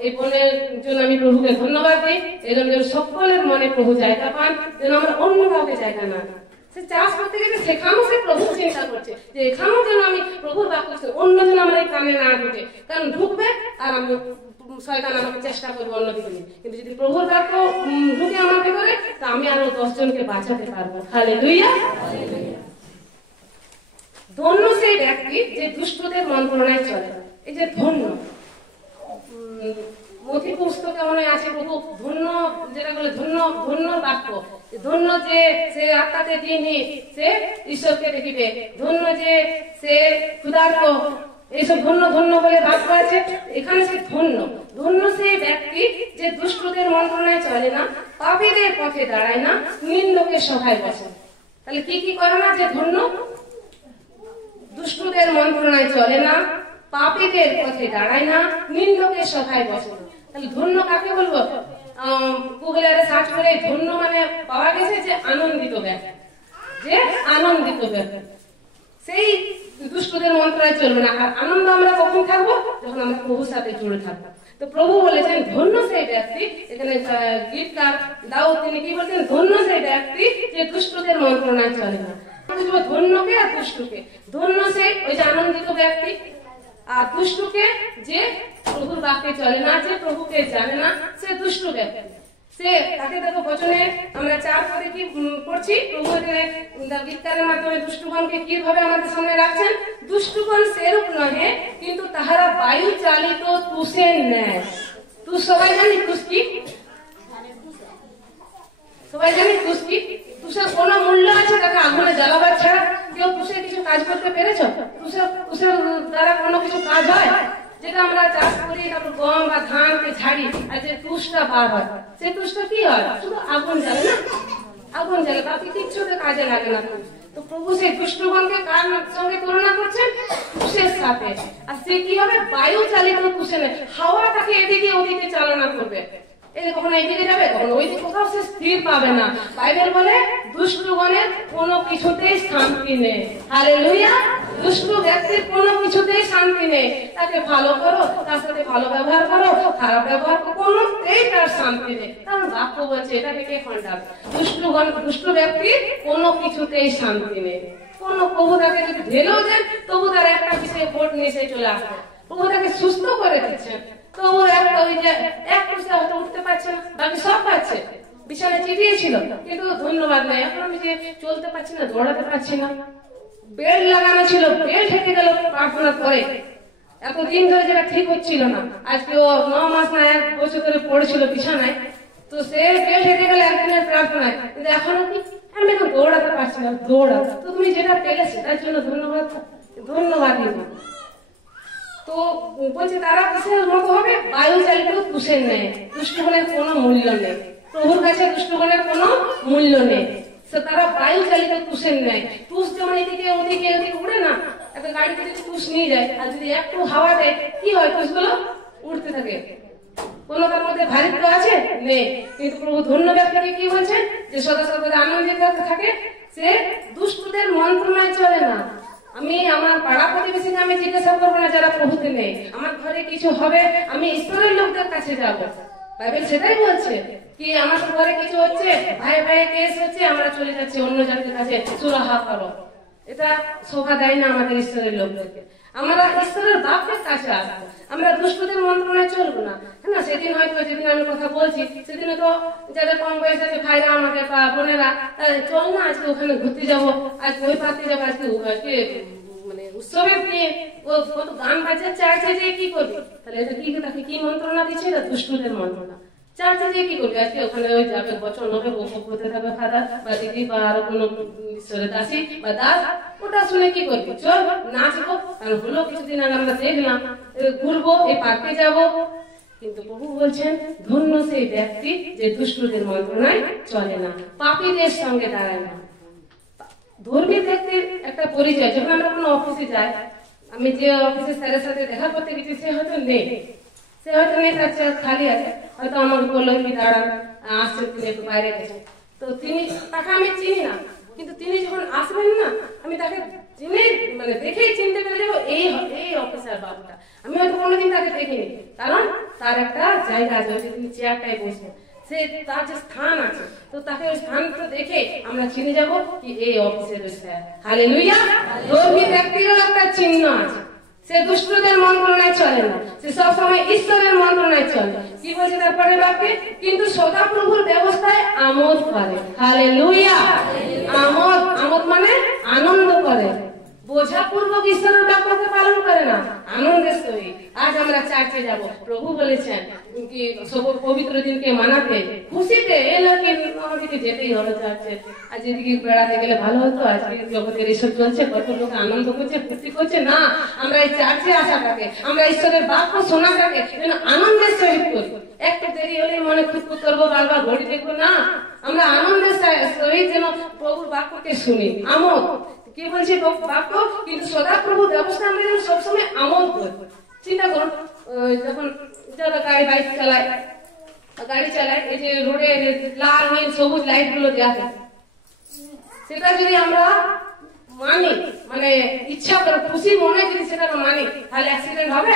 এই বোনের জন্য আমি প্রভুকে ধন্যবাদ দিই, এই জন্য সকলের মনে প্রভু জায়গা পান, যেন আমরা অন্য কাউকে জায়গা না দিই। সে চাষ করতে গেলে সেখানেও সে প্রভু চিন্তা করছে যে এখানেও যেন আমি প্রভুর বাক্য, অন্য যেন আমার এই কানে না ঢুকে, কারণ ঢুকবে আর আমি শয়তান আমাকে চেষ্টা করবো অন্যদিকে নিয়ে। কিন্তু যদি প্রভুর বাক্য ঢুকে আমার ভেতরে, তা আমি আরো 10 জনকে বাঁচাতে পারবো। হালেলুয়া। ধন্য সেই ব্যক্তি যে দুষ্টদের মন্ত্রণায় চলে। এই যে ধন্য, মথি পুস্তকে মনে আছে প্রভু ধন্য যেটা বলে, ধন্য ধন্য বাক্য, ধন্য যে সে আত্মাতে যিনি সে ঈশ্বরকে দেখিবে, ধন্য যে সে ক্ষুধার্ত, এইসব ধন্য ধন্য বলে বাক্য আছে। এখানে সে ধন্য, ধন্য সেই ব্যক্তি যে দুষ্টদের মন্ত্রণায় চলে না, পাপীদের পথে দাঁড়ায় না, নিন্দকের সভায় বসে। তাহলে কি কি করে না, যে ধন্য দুষ্টদের মন্ত্রণায় চলে না, পাপীদের পথে দাঁড়ায় না, নিন্দকের সভায় বসে না। তাহলে ধন্য কাকে বলবো? গুগলে সার্চ করে ধন্য মানে পাওয়া গেছে যে আনন্দিত ব্যক্তি, যে আনন্দিত ব্যক্তি সেই দুষ্টদের মন্ত্রণায় চলবে না। আর আনন্দ আমরা কখন থাকবো? যখন আমরা প্রভুর সাথে জুড়ে থাকবো। তো প্রভু বলেছেন ধন্য সেই ব্যক্তি, এখানে গীতকার দাউদ তিনি কি বলছেন, ধন্য সেই ব্যক্তি যে দুষ্টদের মন্ত্রণায় চলে না। বুঝবো ধন্যকে আর দুষ্টকে। ধন্য সে ওই যে আনন্দিত ব্যক্তি, আর দুষ্টকে যে প্রভুর বাক্যে চলে না, যে প্রভুকে জানে না, সে দুষ্ট ব্যক্তি। সে তাকে দেখো বচনে আমরা 4 পদে কি পড়ছি, প্রভু এখানে গীতকারের মাধ্যমে দুষ্টগণকে কিভাবে আমাদের সামনে রাখছেন। দুষ্টগণ সেরূপ নহে, কিন্তু তাহারা বায়ু চালিত তুষের ন্যায়। তুষ সবাই জানি তুষ কি? সবাই জানি তুষ কি? তুষের কোনো মূল্য আছে? তাকে আগুনে জ্বালাবার ছাড়া কেউ তুষে কিছু কাজ করতে পেরেছ? তুষের দ্বারা কোনো কিছু কাজ হয়? যেটা আমরা চাষ করি, তারপর গম বা ধানকে ঝাড়ি, আর যে তুষটা বার হয়, সেই তুষটা কি হয়? শুধু আগুন জ্বালে না, আগুন জ্বালে, বাকি কিচ্ছুতে কাজে লাগে না। তো প্রভু সেই দুষ্টগণকে কার সঙ্গে তুলনা করছেন? তুষের সাথে। আর সে কি হবে? বায়ু চালিত তুষে, হাওয়া তাকে এদিকে ওদিকে চালনা করবে, কখনো এইদিকে যাবে, কখনো ওইদিকে, কোথাও সে স্থির পাবে না। বাইবেল বলে দুষ্টগণের কোনো কিছুতেই শান্তি নেই। হালেলুয়া। দুষ্ট ব্যক্তির কোনো কিছুতেই শান্তি নেই। তাকে ভালো করো, তার সাথে ভালো ব্যবহার করো, খারাপ ব্যবহার করো, কোনোতেই তার শান্তি নেই। কারণ বাক্য বলছে, এটাকে কে খণ্ডাবে? দুষ্ট ব্যক্তির কোনো কিছুতেই শান্তি নেই। কোন প্রভু তাকে যদি ঢেলেও দেন, তবু তার একটা বিষয়ে ভোট নিয়ে সে চলে আসবে। প্রভু তাকে সুস্থ করে দিচ্ছেন, তো ও একটা ওই যে এক পয়সা হয়তো উঠতে পারছে না, বাকি সব পাচ্ছে, বিছানায় চিটিয়েছিল, কিন্তু ধন্যবাদ নেই, এখন আমি যে চলতে পারছি না, দৌড়াতে পারছি না। বেল্ট লাগানো ছিল, বেল্ট হেঁটে গেল প্রার্থনা করে, এতদিন ধরে যেটা ঠিক হচ্ছিল না, আজকে ও 9 মাস না 1 বছর ধরে পড়েছিল বিছানায়, তো সে বেল্ট হেঁটে গেল একদিনের প্রার্থনায়, কিন্তু এখনো কি আমি এখন দৌড়াতে পারছি না। দৌড়া, তো তুমি যেটা পেলে সেটার জন্য ধন্যবাদ, ধন্যবাদ দিন। তো বলছে তারা কিসের মতো হবে? বায়ু চালিত তুষের নেই। দুষ্টগণের কোনো মূল্য নেই, প্রভুর কাছে দুষ্টগণের কোনো মূল্য নেই। তারা বায়ু চালিত তুষের নেই। তুষ যেমন এদিকে ওদিকে ওদিকে উড়ে না, একটা গাড়িতে যদি তুষ নিয়ে যায়, আর যদি একটু হাওয়া দেয়, কি হয়? তুষগুলো উড়তে থাকে, কোনো তার মধ্যে ভারিত্ব আছে? নেই। কিন্তু প্রভু ধন্য ব্যক্তিকে কি বলছেন? যে সদা সর্বদা আনন্দিত থাকে, সে দুষ্টদের মন্ত্রণায় চলে না। আমি আমার পাড়া প্রতিবেশীকে আমি জিজ্ঞাসা করবো না যারা প্রভুতে নেই, আমার ঘরে কিছু হবে আমি ঈশ্বরের লোকদের কাছে যাবো। বাইবেল সেটাই বলছে কি, আমার ঘরে কিছু হচ্ছে, ভাই ভাই কেস হচ্ছে, আমরা চলে যাচ্ছি অন্য জাতির কাছে, সুরাহা করো। এটা শোভা দেয় না আমাদের ঈশ্বরের লোকদেরকে। আমরা ঈশ্বরের বাপের কাছে আসবো, আমরা দুষ্টদের মন্ত্রণায় চলবো না। হ্যাঁ, সেদিন হয়তো যেদিন আমি কথা বলছি সেদিনে তো যাদের কম বয়স আছে ভাইরা আমাকে বা বোনেরা, চল না আজকে ওখানে ঘুরতে যাবো, আজকে ওই পার্টি যাবো, আজকে মানে উৎসবে নিয়ে ও কত গান বাজে চার্চে যে কি করবি, তাহলে এটা কি তাকে কি মন্ত্রণা দিচ্ছে? এটা দুষ্টদের মন্ত্রণা। চার্চে যে কি করবি? আজকে ওখানে ওই যাবে, বচন হবে, বকবক করতে থাকবে ফাদার বা দিদি বা আরো কোনো ঈশ্বরের দাসী বা দাস, ওটা শুনে কি করবি? চল নাচবো। কারণ হলো কিছুদিন আগে আমরা দেখলাম, ঘুরবো, এই পার্কে যাবো। কিন্তু প্রভু বলছেন ধন্য সেই ব্যক্তি যে দুষ্টদের মন্ত্রণায় চলে না, পাপীদের সঙ্গে দাঁড়ায় না। ধর্মী ব্যক্তির একটা পরিচয়, যখন আমরা কোনো অফিসে যাই, আমি যে অফিসের স্যারের সাথে দেখা করতে গেছি সে হয়তো নেই, তার চেয়ার খালি আছে, হয়তো আমাকে বললো কি দাঁড়ান, আসছেন তিনি একটু বাইরে গেছেন, তো তিনি তাকে আমি চিনি না, কিন্তু তিনি যখন আসবেন না আমি তাকে চিনি, মানে দেখেই চিনতে পেরে যাবো এই অফিসার বাবুটা। আমি হয়তো কোনোদিন তাকে দেখিনি, কারণ তার একটা জায়গা আছে, তিনি চেয়ারটাই বসবেন, সে তার যে স্থান আছে, তো তাকে ওই স্থানটা দেখে আমরা চিনে যাবো কি এই অফিসের ওই স্যার। হালেলুয়া। ধর্মী ব্যক্তিরও একটা চিহ্ন আছে, সে দুষ্টদের মন্ত্রণায় চলে না, সে সবসময় ঈশ্বরের মন্ত্রণায় চলে। কি বলছে তারপরে বাক্যে? কিন্তু সদাপ্রভুর ব্যবস্থায় আমোদ করে। হালেলুয়া। আমোদ মানে আনন্দ করে, বোঝাপূর্বক ঈশ্বরের বাক্যকে পালন করে না, আনন্দের সহিত। আজ আমরা চার্চে যাব, প্রভু বলেছেন কি পবিত্র দিনকে মানাতে, খুশিতে, আমাদেরকে যেতেই হবে চার্চে। আজ এদিকে বেড়াতে গেলে ভালো হতো, আজকে জগতের ঈশ্বর চলছে, কত লোক আনন্দ করছে, ফুর্তি করছে। না, আমরা এই চার্চে আসাটাকে, আমরা ঈশ্বরের বাক্য শোনাটাকে যেন আনন্দের সহিত করি। একটু দেরি হলে মনে খুঁতখুত করবো, বারবার ঘড়ি দেখবো না, আমরা আনন্দের সহিত যেন প্রভুর বাক্যকে শুনি। আমোদ কি বলছে বাক্য? কিন্তু সদাপ্রভু ব্যবস্থা আমরা যেন সবসময় আমোদ করি। চিন্তা করুন, যখন যারা গাড়ি চালায়, এই যে রোডে লাল নীল সবুজ লাইট গুলো দেওয়া থাকে, সেটা যদি আমরা মানি, মানে ইচ্ছা করে খুশি মনে যদি সেটা মানি, তাহলে অ্যাক্সিডেন্ট হবে?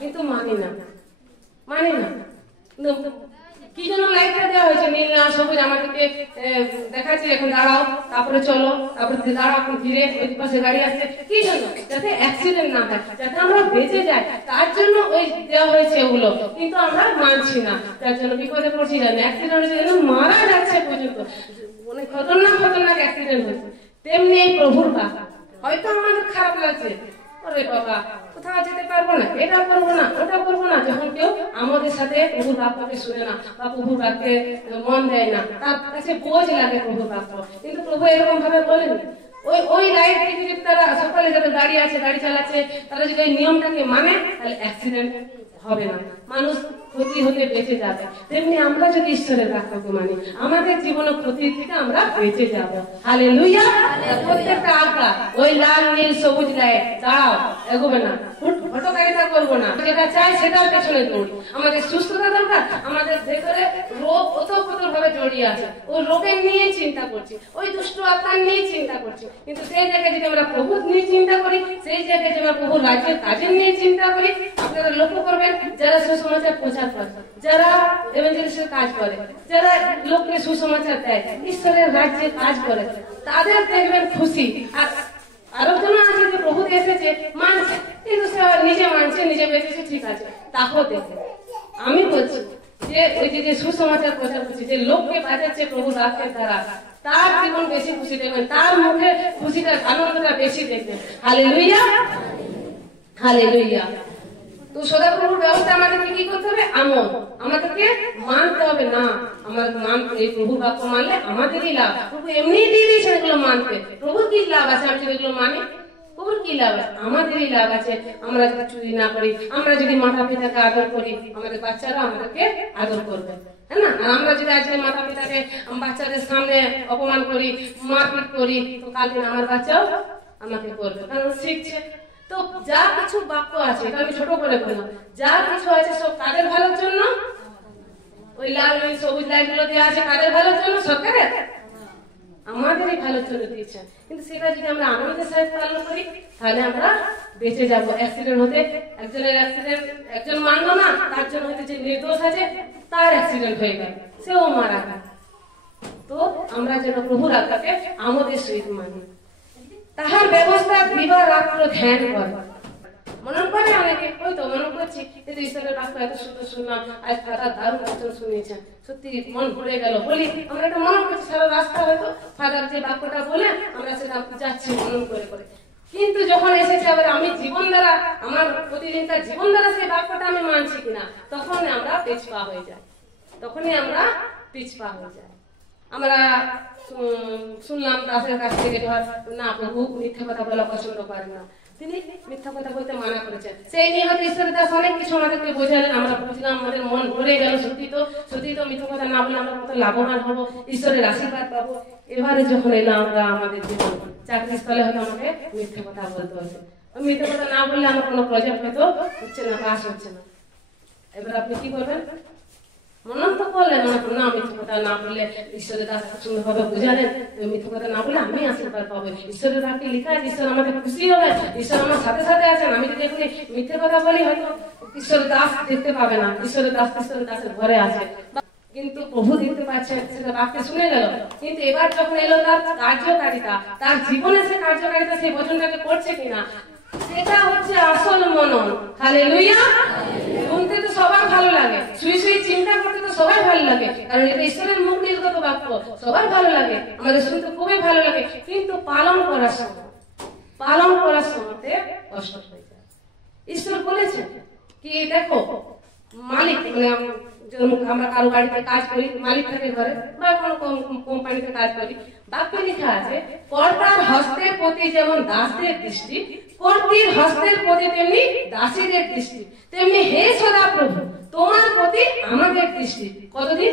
কিন্তু মানি না। কি জন্য লাইটটা দেওয়া হয়েছে নীল লাল সবুজ? আমাদেরকে দেখাচ্ছে এখন দাঁড়াও, তারপরে চলো, তারপরে দাঁড়াও, ধীরে, ওই পাশে গাড়ি আসছে। কি জন্য? যাতে অ্যাক্সিডেন্ট না হয়, যাতে আমরা বেঁচে যাই, তার জন্য ওই দেওয়া হয়েছে ওগুলো। কিন্তু আমরা মানছি না, যার জন্য বিপদে পড়ছি, জানি অ্যাক্সিডেন্ট হয়েছে, মারা যাচ্ছে পর্যন্ত, অনেক খতরনাক অ্যাক্সিডেন্ট হচ্ছে। তেমনি এই প্রভুর বাবা, হয়তো আমাদের খারাপ লাগছে, ওরে বাবা কোথাও যেতে পারবো না, এটা করবো না, ওটা করবো না, যখন কেউ আমাদের সাথে প্রভুর বাক্যকে শুনে না বা প্রভুর বাক্যে মন দেয় না, তার কাছে বোঝ লাগে প্রভুর বাক্য। কিন্তু প্রভু এরকম ভাবে বলেন, ওই লাইট দেখে যদি তারা সকালে যাদের গাড়ি আছে, গাড়ি চালাচ্ছে, তারা যদি এই নিয়মটাকে মানে, তাহলে অ্যাক্সিডেন্ট হবে না, মানুষ ক্ষতি হতে বেঁচে যাবে। তেমনি আমরা যদি ঈশ্বরের বাক্যকে মানি, আমাদের জীবনে ক্ষতির থেকে আমরা বেঁচে যাব। হালেলুয়া। প্রত্যেকটা আজ্ঞা, ওই লাল নীল সবুজ লাইট, দাঁড়াও, এগোবে না, হটকারিতা করবো না, যেটা চাই সেটার পেছনে দৌড়ি। আমাদের সুস্থতা দরকার, আমাদের ভেতরে রোগ ওতপ্রোত ভাবে জড়িয়ে আছে, ওই রোগের নিয়ে চিন্তা করছি, ওই দুষ্ট আত্মার নিয়ে চিন্তা করছি। কিন্তু সেই জায়গায় যদি আমরা প্রভু নিয়ে চিন্তা করি, সেই জায়গায় যদি আমরা প্রভু রাজ্যের কাজের নিয়ে চিন্তা করি, আপনারা লক্ষ্য করবেন যারা সুসমাচার প্রচার করে, যারা এভাঞ্জেলিস্টের কাজ করে, যারা লোককে সুসমাচার দেয়, ঈশ্বরের রাজ্যে কাজ করে, তাদের দেখবেন খুশি। আর আরেকজন আছে যে প্রভু এসেছে, মানছে, কিন্তু সে নিজে মানছে, নিজে বেঁচেছে, ঠিক আছে, তাও দেখে। আমি বলছি যে ওই যে সুসমাচার প্রচার করছে, যে লোককে বাঁচাচ্ছে প্রভু রাজ্যের দ্বারা, তার জীবন বেশি খুশি দেখবেন, তার মুখে খুশিটা, আনন্দটা বেশি দেখবেন। হালেলুয়া। হালেলুয়া। তো সদাপ্রভুর ব্যবস্থা আমাদেরকে কি করতে হবে? আমাদেরকে মানতে হবে। না, আমার এই প্রভুর বাক্য মানলে আমাদেরই লাভ। প্রভু এমনি দিয়ে দিয়েছেন এগুলো মানতে, প্রভুর কি লাভ আছে আমি যদি এগুলো মানি? প্রভুর কি লাভ আছে? আমাদেরই লাভ আছে। আমরা যদি চুরি না করি, আমরা যদি মাতা পিতাকে আদর করি, আমাদের বাচ্চারা আমাদেরকে আদর করবে, হ্যাঁ না? আর আমরা যদি আজকে মাতা পিতাকে বাচ্চাদের সামনে অপমান করি, মারপিট করি, তো কালদিন আমার বাচ্চাও আমাকে করবে, কারণ শিখছে। তো যা কিছু বাক্য আছে, এটা আমি ছোট করে বললাম, যা কিছু আছে সব কাদের ভালোর জন্য? ওই লাল নীল সবুজ লাইট গুলো দেওয়া আছে কাদের ভালোর জন্য? সরকারের, আমাদেরই ভালোর জন্য দিয়েছেন। কিন্তু সেটা যদি আমরা আনন্দের সাথে পালন করি, তাহলে আমরা বেঁচে যাব অ্যাক্সিডেন্ট হতে। একজনের অ্যাক্সিডেন্ট, একজন মানলো না, তার জন্য হয়তো যে নির্দোষ আছে তার অ্যাক্সিডেন্ট হয়ে গেল, সেও মারা গেল। তো আমরা যেন প্রভুর আজ্ঞাকে আমাদের সহিত মানি। তাহার ব্যবস্থা দিবা রাত্র ধ্যান করে। মনন করে অনেকে, ওই তো মনন করছি, কিন্তু ঈশ্বরের বাক্য এত সুন্দর শুনলাম, আজ ফাদার দারুণ বচন শুনিয়েছেন, সত্যি মন ভরে গেল। বলি আমরা একটা মনন করছি সারা রাস্তা, হয়তো ফাদার যে বাক্যটা বলে আমরা সেটা যাচ্ছি মনন করে করে। কিন্তু যখন এসেছে আবার আমি জীবন দ্বারা, আমার প্রতিদিনকার জীবন দ্বারা সেই বাক্যটা আমি মানছি কিনা, তখন আমরা পিছপা হয়ে যাই, তখনই আমরা পিছপা হয়ে যাই। আমরা শুনলাম দাসের কাছ থেকে, ধর না প্রভু মিথ্যা কথা বলা পছন্দ করেন না, তিনি মিথ্যা কথা বলতে মানা করেছেন। সেই নিয়ে হয়তো ঈশ্বরের দাস অনেক কিছু আমাদেরকে বোঝালেন, আমরা বুঝলাম, আমাদের মন ভরে গেল, সত্যি তো মিথ্যা কথা না বলে আমরা কত লাভবান হবো, ঈশ্বরের আশীর্বাদ পাবো। এবারে যখন এলাম আমরা আমাদের জীবন চাকরিস্থলে, হয়তো আমাকে মিথ্যা কথা বলতে হচ্ছে, মিথ্যা কথা না বললে আমার কোনো প্রজেক্ট হয়তো হচ্ছে না, পাস হচ্ছে না। এবার আপনি কি করবেন? মনন তো করলেন না, মিথ্যা কথা না বললে ঈশ্বরের দাস সুন্দরভাবে বুঝালেন, মিথ্যা কথা না বলে আমি আশীর্বাদ পাবো, ঈশ্বরের বাক্যে লেখা আছে ঈশ্বর আমাকে খুশি হবে, ঈশ্বর আমার সাথে সাথে আছেন। আমি যদি এখন মিথ্যা কথা বলি, হয়তো ঈশ্বরের দাস দেখতে পাবে না, ঈশ্বরের দাসের ঘরে আছে, কিন্তু প্রভু দেখতে পাচ্ছেন, সেটা বাক্যে শুনে গেল। কিন্তু এবার যখন এলো তার কার্যকারিতা, তার জীবনে সে কার্যকারিতা সেই বচনটাকে করছে কিনা, সেটা হচ্ছে আসল মনন। হালেলুয়া। শুনতে তো সবার ভালো লাগে, শুয়ে শুয়ে চিন্তা করতে তো সবাই ভালো লাগে, কারণ এটা ঈশ্বরের মুখ নির্গত বাক্য, সবার ভালো লাগে, আমাদের শুনতে খুবই ভালো লাগে। কিন্তু পালন করার সময়তে কষ্ট হয়ে যায়। ঈশ্বর বলেছেন কি, দেখো মালিক, মানে আমরা কারো বাড়িতে কাজ করি, মালিক থাকে ঘরে, বা কোনো কোম্পানিতে কাজ করি, বাক্যে লেখা আছে কর্তার হস্তের প্রতি যেমন দাসদের দৃষ্টি, কর্ত্রীর হস্তের প্রতি তেমনি দাসীদের দৃষ্টি, তেমনি হে সদাপ্রভু তোমার প্রতি আমাদের দৃষ্টি। কতদিন?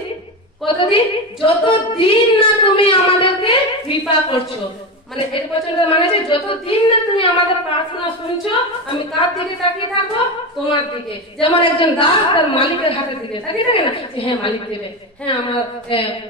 যতদিন না তুমি আমাদেরকে কৃপা করছো। মানে এর বচনটা মানে যে যতদিন না তুমি আমাদের প্রার্থনা শুনছো, আমি কার দিকে তাকিয়ে থাকবো? তোমার দিকে। যেমন একজন দাস তার মালিকের হাতের দিকে তাকিয়ে থাকে না, যে হ্যাঁ মালিক দেবে, হ্যাঁ আমার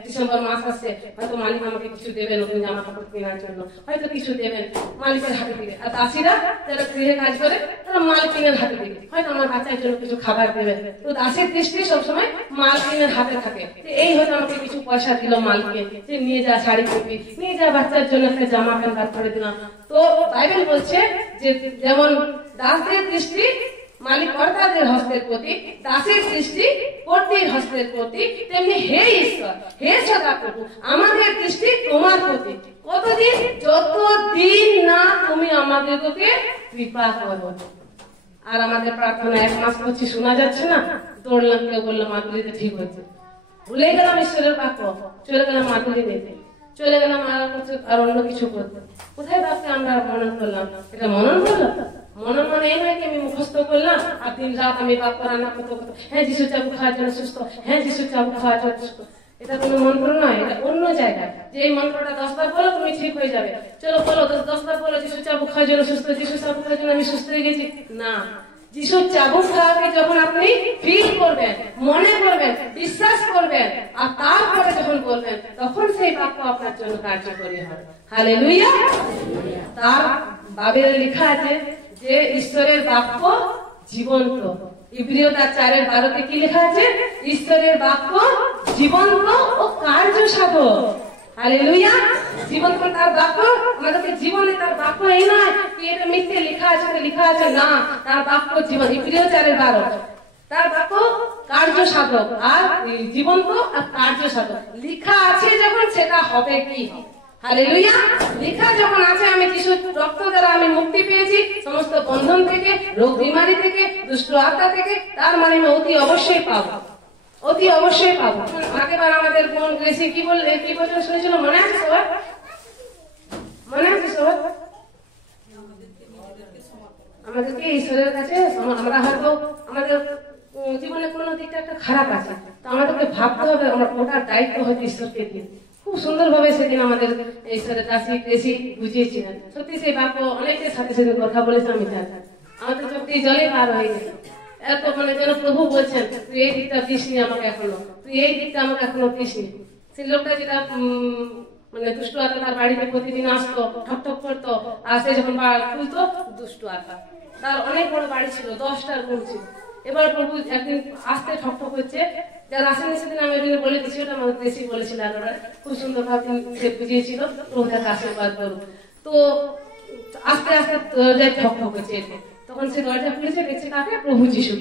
ডিসেম্বর মাস আসছে, হয়তো মালিক আমাকে কিছু দেবে, নতুন জামা কাপড় কেনার জন্য হয়তো কিছু দেবেন, মালিকের হাতের দিকে। আর দাসীরা যারা গৃহে কাজ করে, তারা মালকিনের হাতের দিকে, হয়তো আমার বাচ্চার জন্য কিছু খাবার দেবে। তো দাসের দৃষ্টি সবসময় মালকিনের হাতে থাকে, এই হয়তো আমাকে কিছু পয়সা দিল মালিককে, যে নিয়ে যা শাড়ি কিনবি, নিয়ে যা বাচ্চার জন্য একটা জামা প্যান্ট বার করে দিলাম। তো বাইবেল বলছে যে যেমন দাসদের দৃষ্টি মালিক কর্তাদের হস্তের প্রতি, দাসের দৃষ্টি কর্ত্রীর হস্তের প্রতি, তেমনি হে ঈশ্বর, হে সদাপ্রভু আমাদের দৃষ্টি তোমার প্রতি। কতদিন? যতদিন না তুমি আমাদেরকে কৃপা করো। আর আমাদের প্রার্থনা 1 মাস করছি, শোনা যাচ্ছে না, দৌড়লাম, কেউ বললো মাধুরীতে ঠিক হয়েছে, ভুলে গেলাম ঈশ্বরের বাক্য, চলে গেলাম মাধুরী নিতে, চলে গেলাম আর অন্য কিছু করতে। কোথায় বাক্যে আমরা মনন করলাম? এটা মনন করলাম? মনন মানে এই নয় কি আমি মুখস্থ করলাম আর দিন রাত আমি বাক্য রান্না করতে করতে, হ্যাঁ যিশু চাবুক খাওয়ার জন্য সুস্থ, হ্যাঁ যিশু চাবুক খাওয়ার জন্য সুস্থ। এটা কোনো মন্ত্র নয়, এটা অন্য জায়গায়। যে এই মন্ত্রটা 10 বার বলো তুমি ঠিক হয়ে যাবে, চলো বলো 10 বার বলো যিশু চাবুক খাওয়ার জন্য সুস্থ, যিশু চাবুক খাওয়ার জন্য আমি সুস্থ হয়ে গেছি। না, যিশুর চাবুক খাওয়াকে যখন আপনি ফিল করবেন, মনে করবেন, বিশ্বাস করবেন, আর তারপরে যখন বলবেন, তখন সেই বাক্য আপনার জন্য কার্যকরী হবে। হালেলুয়া। তার বাইবেলে লেখা আছে যে ঈশ্বরের বাক্য জীবন্ত। ইব্রিয় 4:12 কি লেখা আছে? ঈশ্বরের বাক্য জীবন্ত ও কার্যসাধক। হালেলুয়া। জীবন্ত তার বাক্য আমাদেরকে জীবনে, তার বাক্য এই নয় কি এটা মিথ্যে লেখা আছে, না, তার বাক্য জীবন। ইব্রিয় 4:12 তার বাক্য কার্যসাধক আর জীবন্ত আর কার্যসাধক। লেখা আছে যখন, সেটা হবে কি? হালেলুয়া। লেখা যখন আছে আমি যিশুর রক্ত দ্বারা আমি মুক্তি পেয়েছি সমস্ত বন্ধন থেকে, রোগ বিমারি থেকে, দুষ্ট আত্মা থেকে, তার মানে আমি অতি অবশ্যই পাবো, অতি অবশ্যই পাবো। আগেবার আমাদের বোন গ্রেসি কি বলতে শুনেছিল, মনে আছে সবার? মনে আছে সবার? আমাদেরকে ঈশ্বরের কাছে, আমরা হয়তো আমাদের জীবনে কোনো দিকটা একটা খারাপ আছে, তো আমাদেরকে ভাবতে হবে আমরা ওটার দায়িত্ব হয়তো ঈশ্বরকে দিয়ে। খুব সুন্দর ভাবে সেদিন আমাদের ঈশ্বরের দাসী গ্রেসি বুঝিয়েছিলেন। সত্যি সেই বাক্য অনেকের সাথে সেদিন কথা বলেছে, আমি জানি আমাদের চোখ দিয়ে জলে পার হয়ে গেছে। এত মানে যেন প্রভু বলছেন তুই এই দিকটা দিসনি আমাকে এখনো, তুই এই দিকটা আমাকে এখনো দিসনি। সেই লোকটা যেটা মানে দুষ্ট আত্মা তার বাড়িতে প্রতিদিন আসতো, ঠকঠক করতো, আর সে যখন খুলতো দুষ্ট আত্মা, তার অনেক বড় বাড়ি ছিল, 10টা রুম ছিল। এবার প্রভু একদিন আসতে ঠকঠক হচ্ছে, যারা আসেনি সেদিন আমি ওই বলে দিচ্ছি, ওটা আমাদের বেশি বলেছিল, আর ওরা খুব সুন্দর ভাবে বুঝিয়েছিল, প্রভু তাকে আশীর্বাদ করুক। তো আস্তে আস্তে দরজায় ঠক ঠক করছে। তখন সে দরজা খুলেছে, দেখছে কাকে? প্রভু যিশু।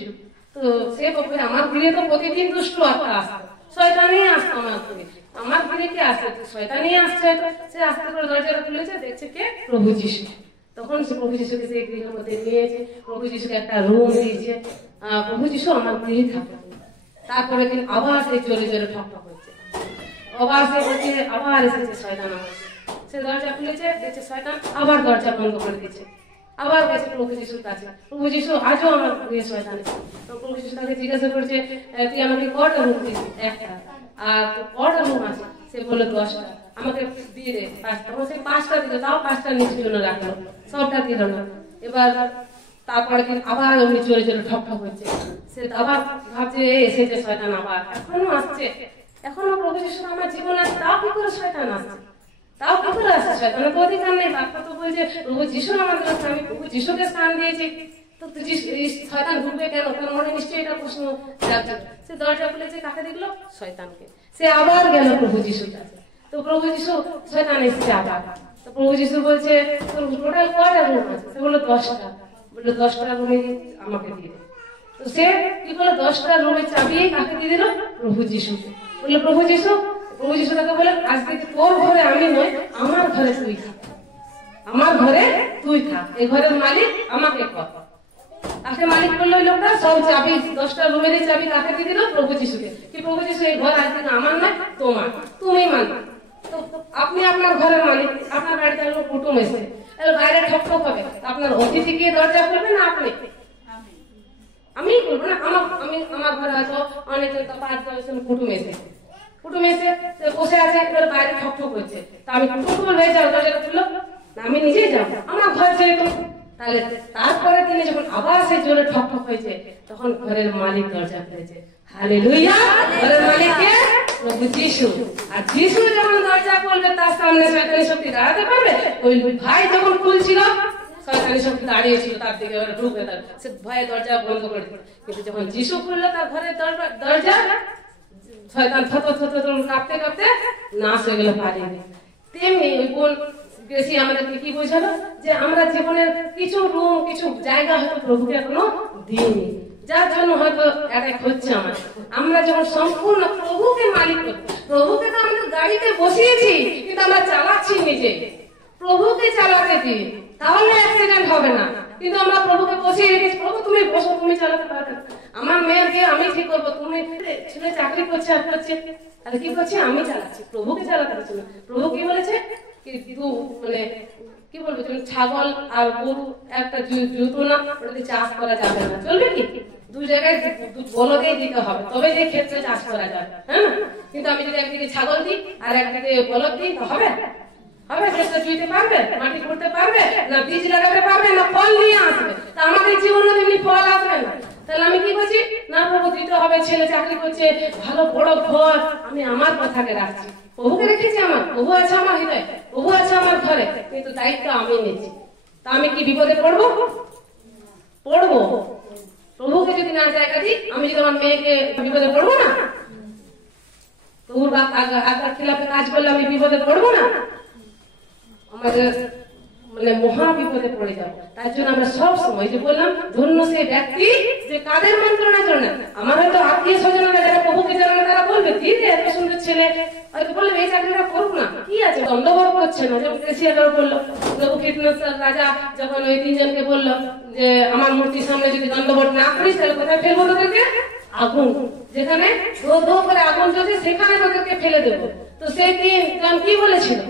তো সে বলবে আমার ঘিরে তো প্রতিদিন দুষ্ট আত্মা আসতো, শয়তানই আসতো আমার ঘিরে, আমার ঘিরে কে আসছে? শয়তানই আসছে। সে আস্তে করে দরজাটা খুলেছে, দেখছে কে? প্রভু যিশু। তখন সে প্রভু যিশুকে সেই গৃহের মধ্যে নিয়েছে, প্রভু যিশুকে একটা রুম দিয়েছে, প্রভু যিশু আমার গৃহে থাকে। তারপরে দিন আবার সেই জোরে জোরে ঠক ঠক হচ্ছে, আবার সে বলছে আবার এসেছে শয়তান আমার। সে দরজা খুলেছে, দেখছে শয়তান আবার দরজা বন্ধ করে দিচ্ছে। আবার গেছে প্রভু যিশুর কাছে, প্রভু যিশু আজও আমার গৃহে শয়তান এসেছে। প্রভু যিশু তাকে জিজ্ঞাসা করছে তুই আমাকে কটা রুম দিস? একটা। আর কটা রুম আছে? সে বললো 10টা। আমাকে দিয়ে দে 5টা। তখন সে 5টা দিল, তাও 5টা নিজের জন্য রাখলো, সবটা দিল না। এবার তারপরে দিন আবার উনি জোরে জোরে ঠক ঠক হচ্ছে। সে আবার ভাবছে এসেছে শয়তান, আবার এখনো আসছে, এখনো প্রভু যিশু আমার জীবনে আছে, তাও কি করে শয়তান আসছে? তাও কি করে আসছে? শয়তানের তো অধিকার নেই। বাক্য তো বলছে প্রভু যিশু আমাদের কাছে, আমি প্রভু যিশুকে স্থান দিয়েছি, তো শয়তান ঢুকবে কেন? তার মনে নিশ্চয়ই এটা প্রশ্ন যাচ্ছে। সে দরজা খুলেছে, কাকে দেখলো? শয়তানকে। সে আবার গেল প্রভু যিশুর কাছে। তো প্রভু যিশু, শয়তান এসছে আবার। তো প্রভু যিশু বলছে তোর টোটাল কয়টা রুম আছে? সে বললো 10টা। বললো 10টা রুমে আমাকে দিয়ে দে। তো সে কি করলো? 10টা রুমের চাবি কাকে দিয়ে দিল? প্রভু যিশুকে। বললো প্রভু যিশু, প্রভু যিশু তাকে বলে আজ থেকে তোর ঘরে আমি নই, আমার ঘরে তুই থাক, আমার ঘরে তুই থাক, এই ঘরের মালিক আমাকে কর। তাকে মালিক করলো ওই লোকটা, সব চাবি 10টা রুমের চাবি কাকে দিয়ে দিল? প্রভু যিশুকে। কি প্রভু যিশু এই ঘর আজ থেকে আমার নয়, তোমার, তুমি মালিক। তো আপনি আপনার ঘরের মালিক, আপনার বাড়িতে কুটুম এসে বাইরে ঠক ঠক হবে, আপনার অতিথি গিয়ে দরজা খুলবে না আপনি? আমি করবো না? আমার ঘরে হয়তো অনেকজন, 5-10 জন কুটুম এসেছে, কুটুম এসে বসে আছে, বাইরে ঠক ঠক হচ্ছে, তা আমি কুটুম হয়ে যাও, দরজাটা খুললো না, আমি নিজেই যাবো আমার ঘর যেহেতু। তাহলে তারপরে দিনে যখন আবার সেই জোরে ঠক ঠক হয়েছে, তখন ঘরের মালিক দরজা খুলেছে। হালেলুয়া! ঘরের মালিক কে? প্রভু যিশু। আর যিশু যখন দরজা খুলবে, তার সামনে শয়তানি শক্তি দাঁড়াতে পারবে? ওই ভাই যখন খুলছিল, শয়তানি শক্তি দাঁড়িয়েছিল, তার দিকে ঢুকবে, সে ভয়ে দরজা বন্ধ করে দিল। কিন্তু যখন যিশু খুললো তার ঘরের দরজা, শয়তান কাঁপতে কাঁপতে নাশ হয়ে গেল, পালিয়ে গেল। তেমনি ওই বোন বেশি আমাদেরকে কি বোঝালো? যে আমরা জীবনের কিছু রুম, কিছু জায়গা হয়তো প্রভুকে এখনো দিইনি, যার জন্য হয়তো অ্যাটাক হচ্ছে আমার। আমরা যখন সম্পূর্ণ প্রভুকে মালিক করব, প্রভুকে তো আমাদের গাড়িতে বসিয়েছি, কিন্তু আমরা চালাচ্ছি নিজে, প্রভুকে চালাতে দিই, তাহলে অ্যাক্সিডেন্ট হবে না। কিন্তু আমরা প্রভুকে বসিয়ে রেখেছি, প্রভু তুমি বসো, তুমি চালাতে পারবে, আমার মেয়ের বিয়ে আমি ঠিক করবো, তুমি ছেলে চাকরি করছে আর করছে, তাহলে কি করছে? আমি চালাচ্ছি, প্রভুকে চালাতে পারছি না। প্রভু কি বলেছে? মানে কি বলবো, তুমি ছাগল আর গরু একটা জুতো না, ওটাতে চাষ করা যাবে না, চলবে কি? দুই জায়গায় বলদেই দিতে হবে, তবে যে ক্ষেত্রে চাষ করা যাবে, হ্যাঁ। কিন্তু আমি যদি একদিকে ছাগল দিই আর একদিকে বলদ দিই, তো হবে? হবে? চেষ্টা জুইতে পারবে? মাটি করতে পারবে না? বীজ লাগাতে পারবে না? ফল নিয়ে আসবে? তা আমাদের জীবনে তেমনি ফল আসবে না। তাহলে আমি কি করছি? না প্রভু দিতে হবে, ছেলে চাকরি করছে, ভালো বড় ঘর, আমি আমার কথাকে রাখছি, প্রভুকে রেখেছি, আমার প্রভু আছে আমার হৃদয়ে, প্রভু আছে আমার ঘরে, কিন্তু দায়িত্ব আমি নিচ্ছি। তা আমি কি বিপদে পড়বো? পড়বো। প্রভুকে যদি না জায়গা দিই, আমি যদি আমার মেয়েকে বিপদে পড়বো না? প্রভুর আজ্ঞার খিলাফে কাজ করলে আমি বিপদে পড়বো না? আমাদের মানে মহা বিপদে পড়ে যাবো। তার জন্য আমরা সব সময় যে বললাম, ধন্য সে ব্যক্তি যে কাদের মন্ত্রণা চলে। আমার হয়তো আত্মীয় স্বজনেরা যারা প্রভুকে জানে না, তারা বলবে দিদি এত সুন্দর ছেলে, হয়তো বলবে এই চাকরিটা করুক না, কি আছে, দণ্ডবত করছে না। যেমন ক্রেসিয়ার বললো, প্রভু কীটনাশক রাজা যখন ওই 3 জনকে বললো যে আমার মূর্তির সামনে যদি দণ্ডবত না করিস, তাহলে কোথায় ফেলবো তোদেরকে? আগুন, যেখানে ধো করে আগুন জ্বলছে সেখানে তোদেরকে ফেলে দেবো। তো সেই 3 জন কি বলেছিল?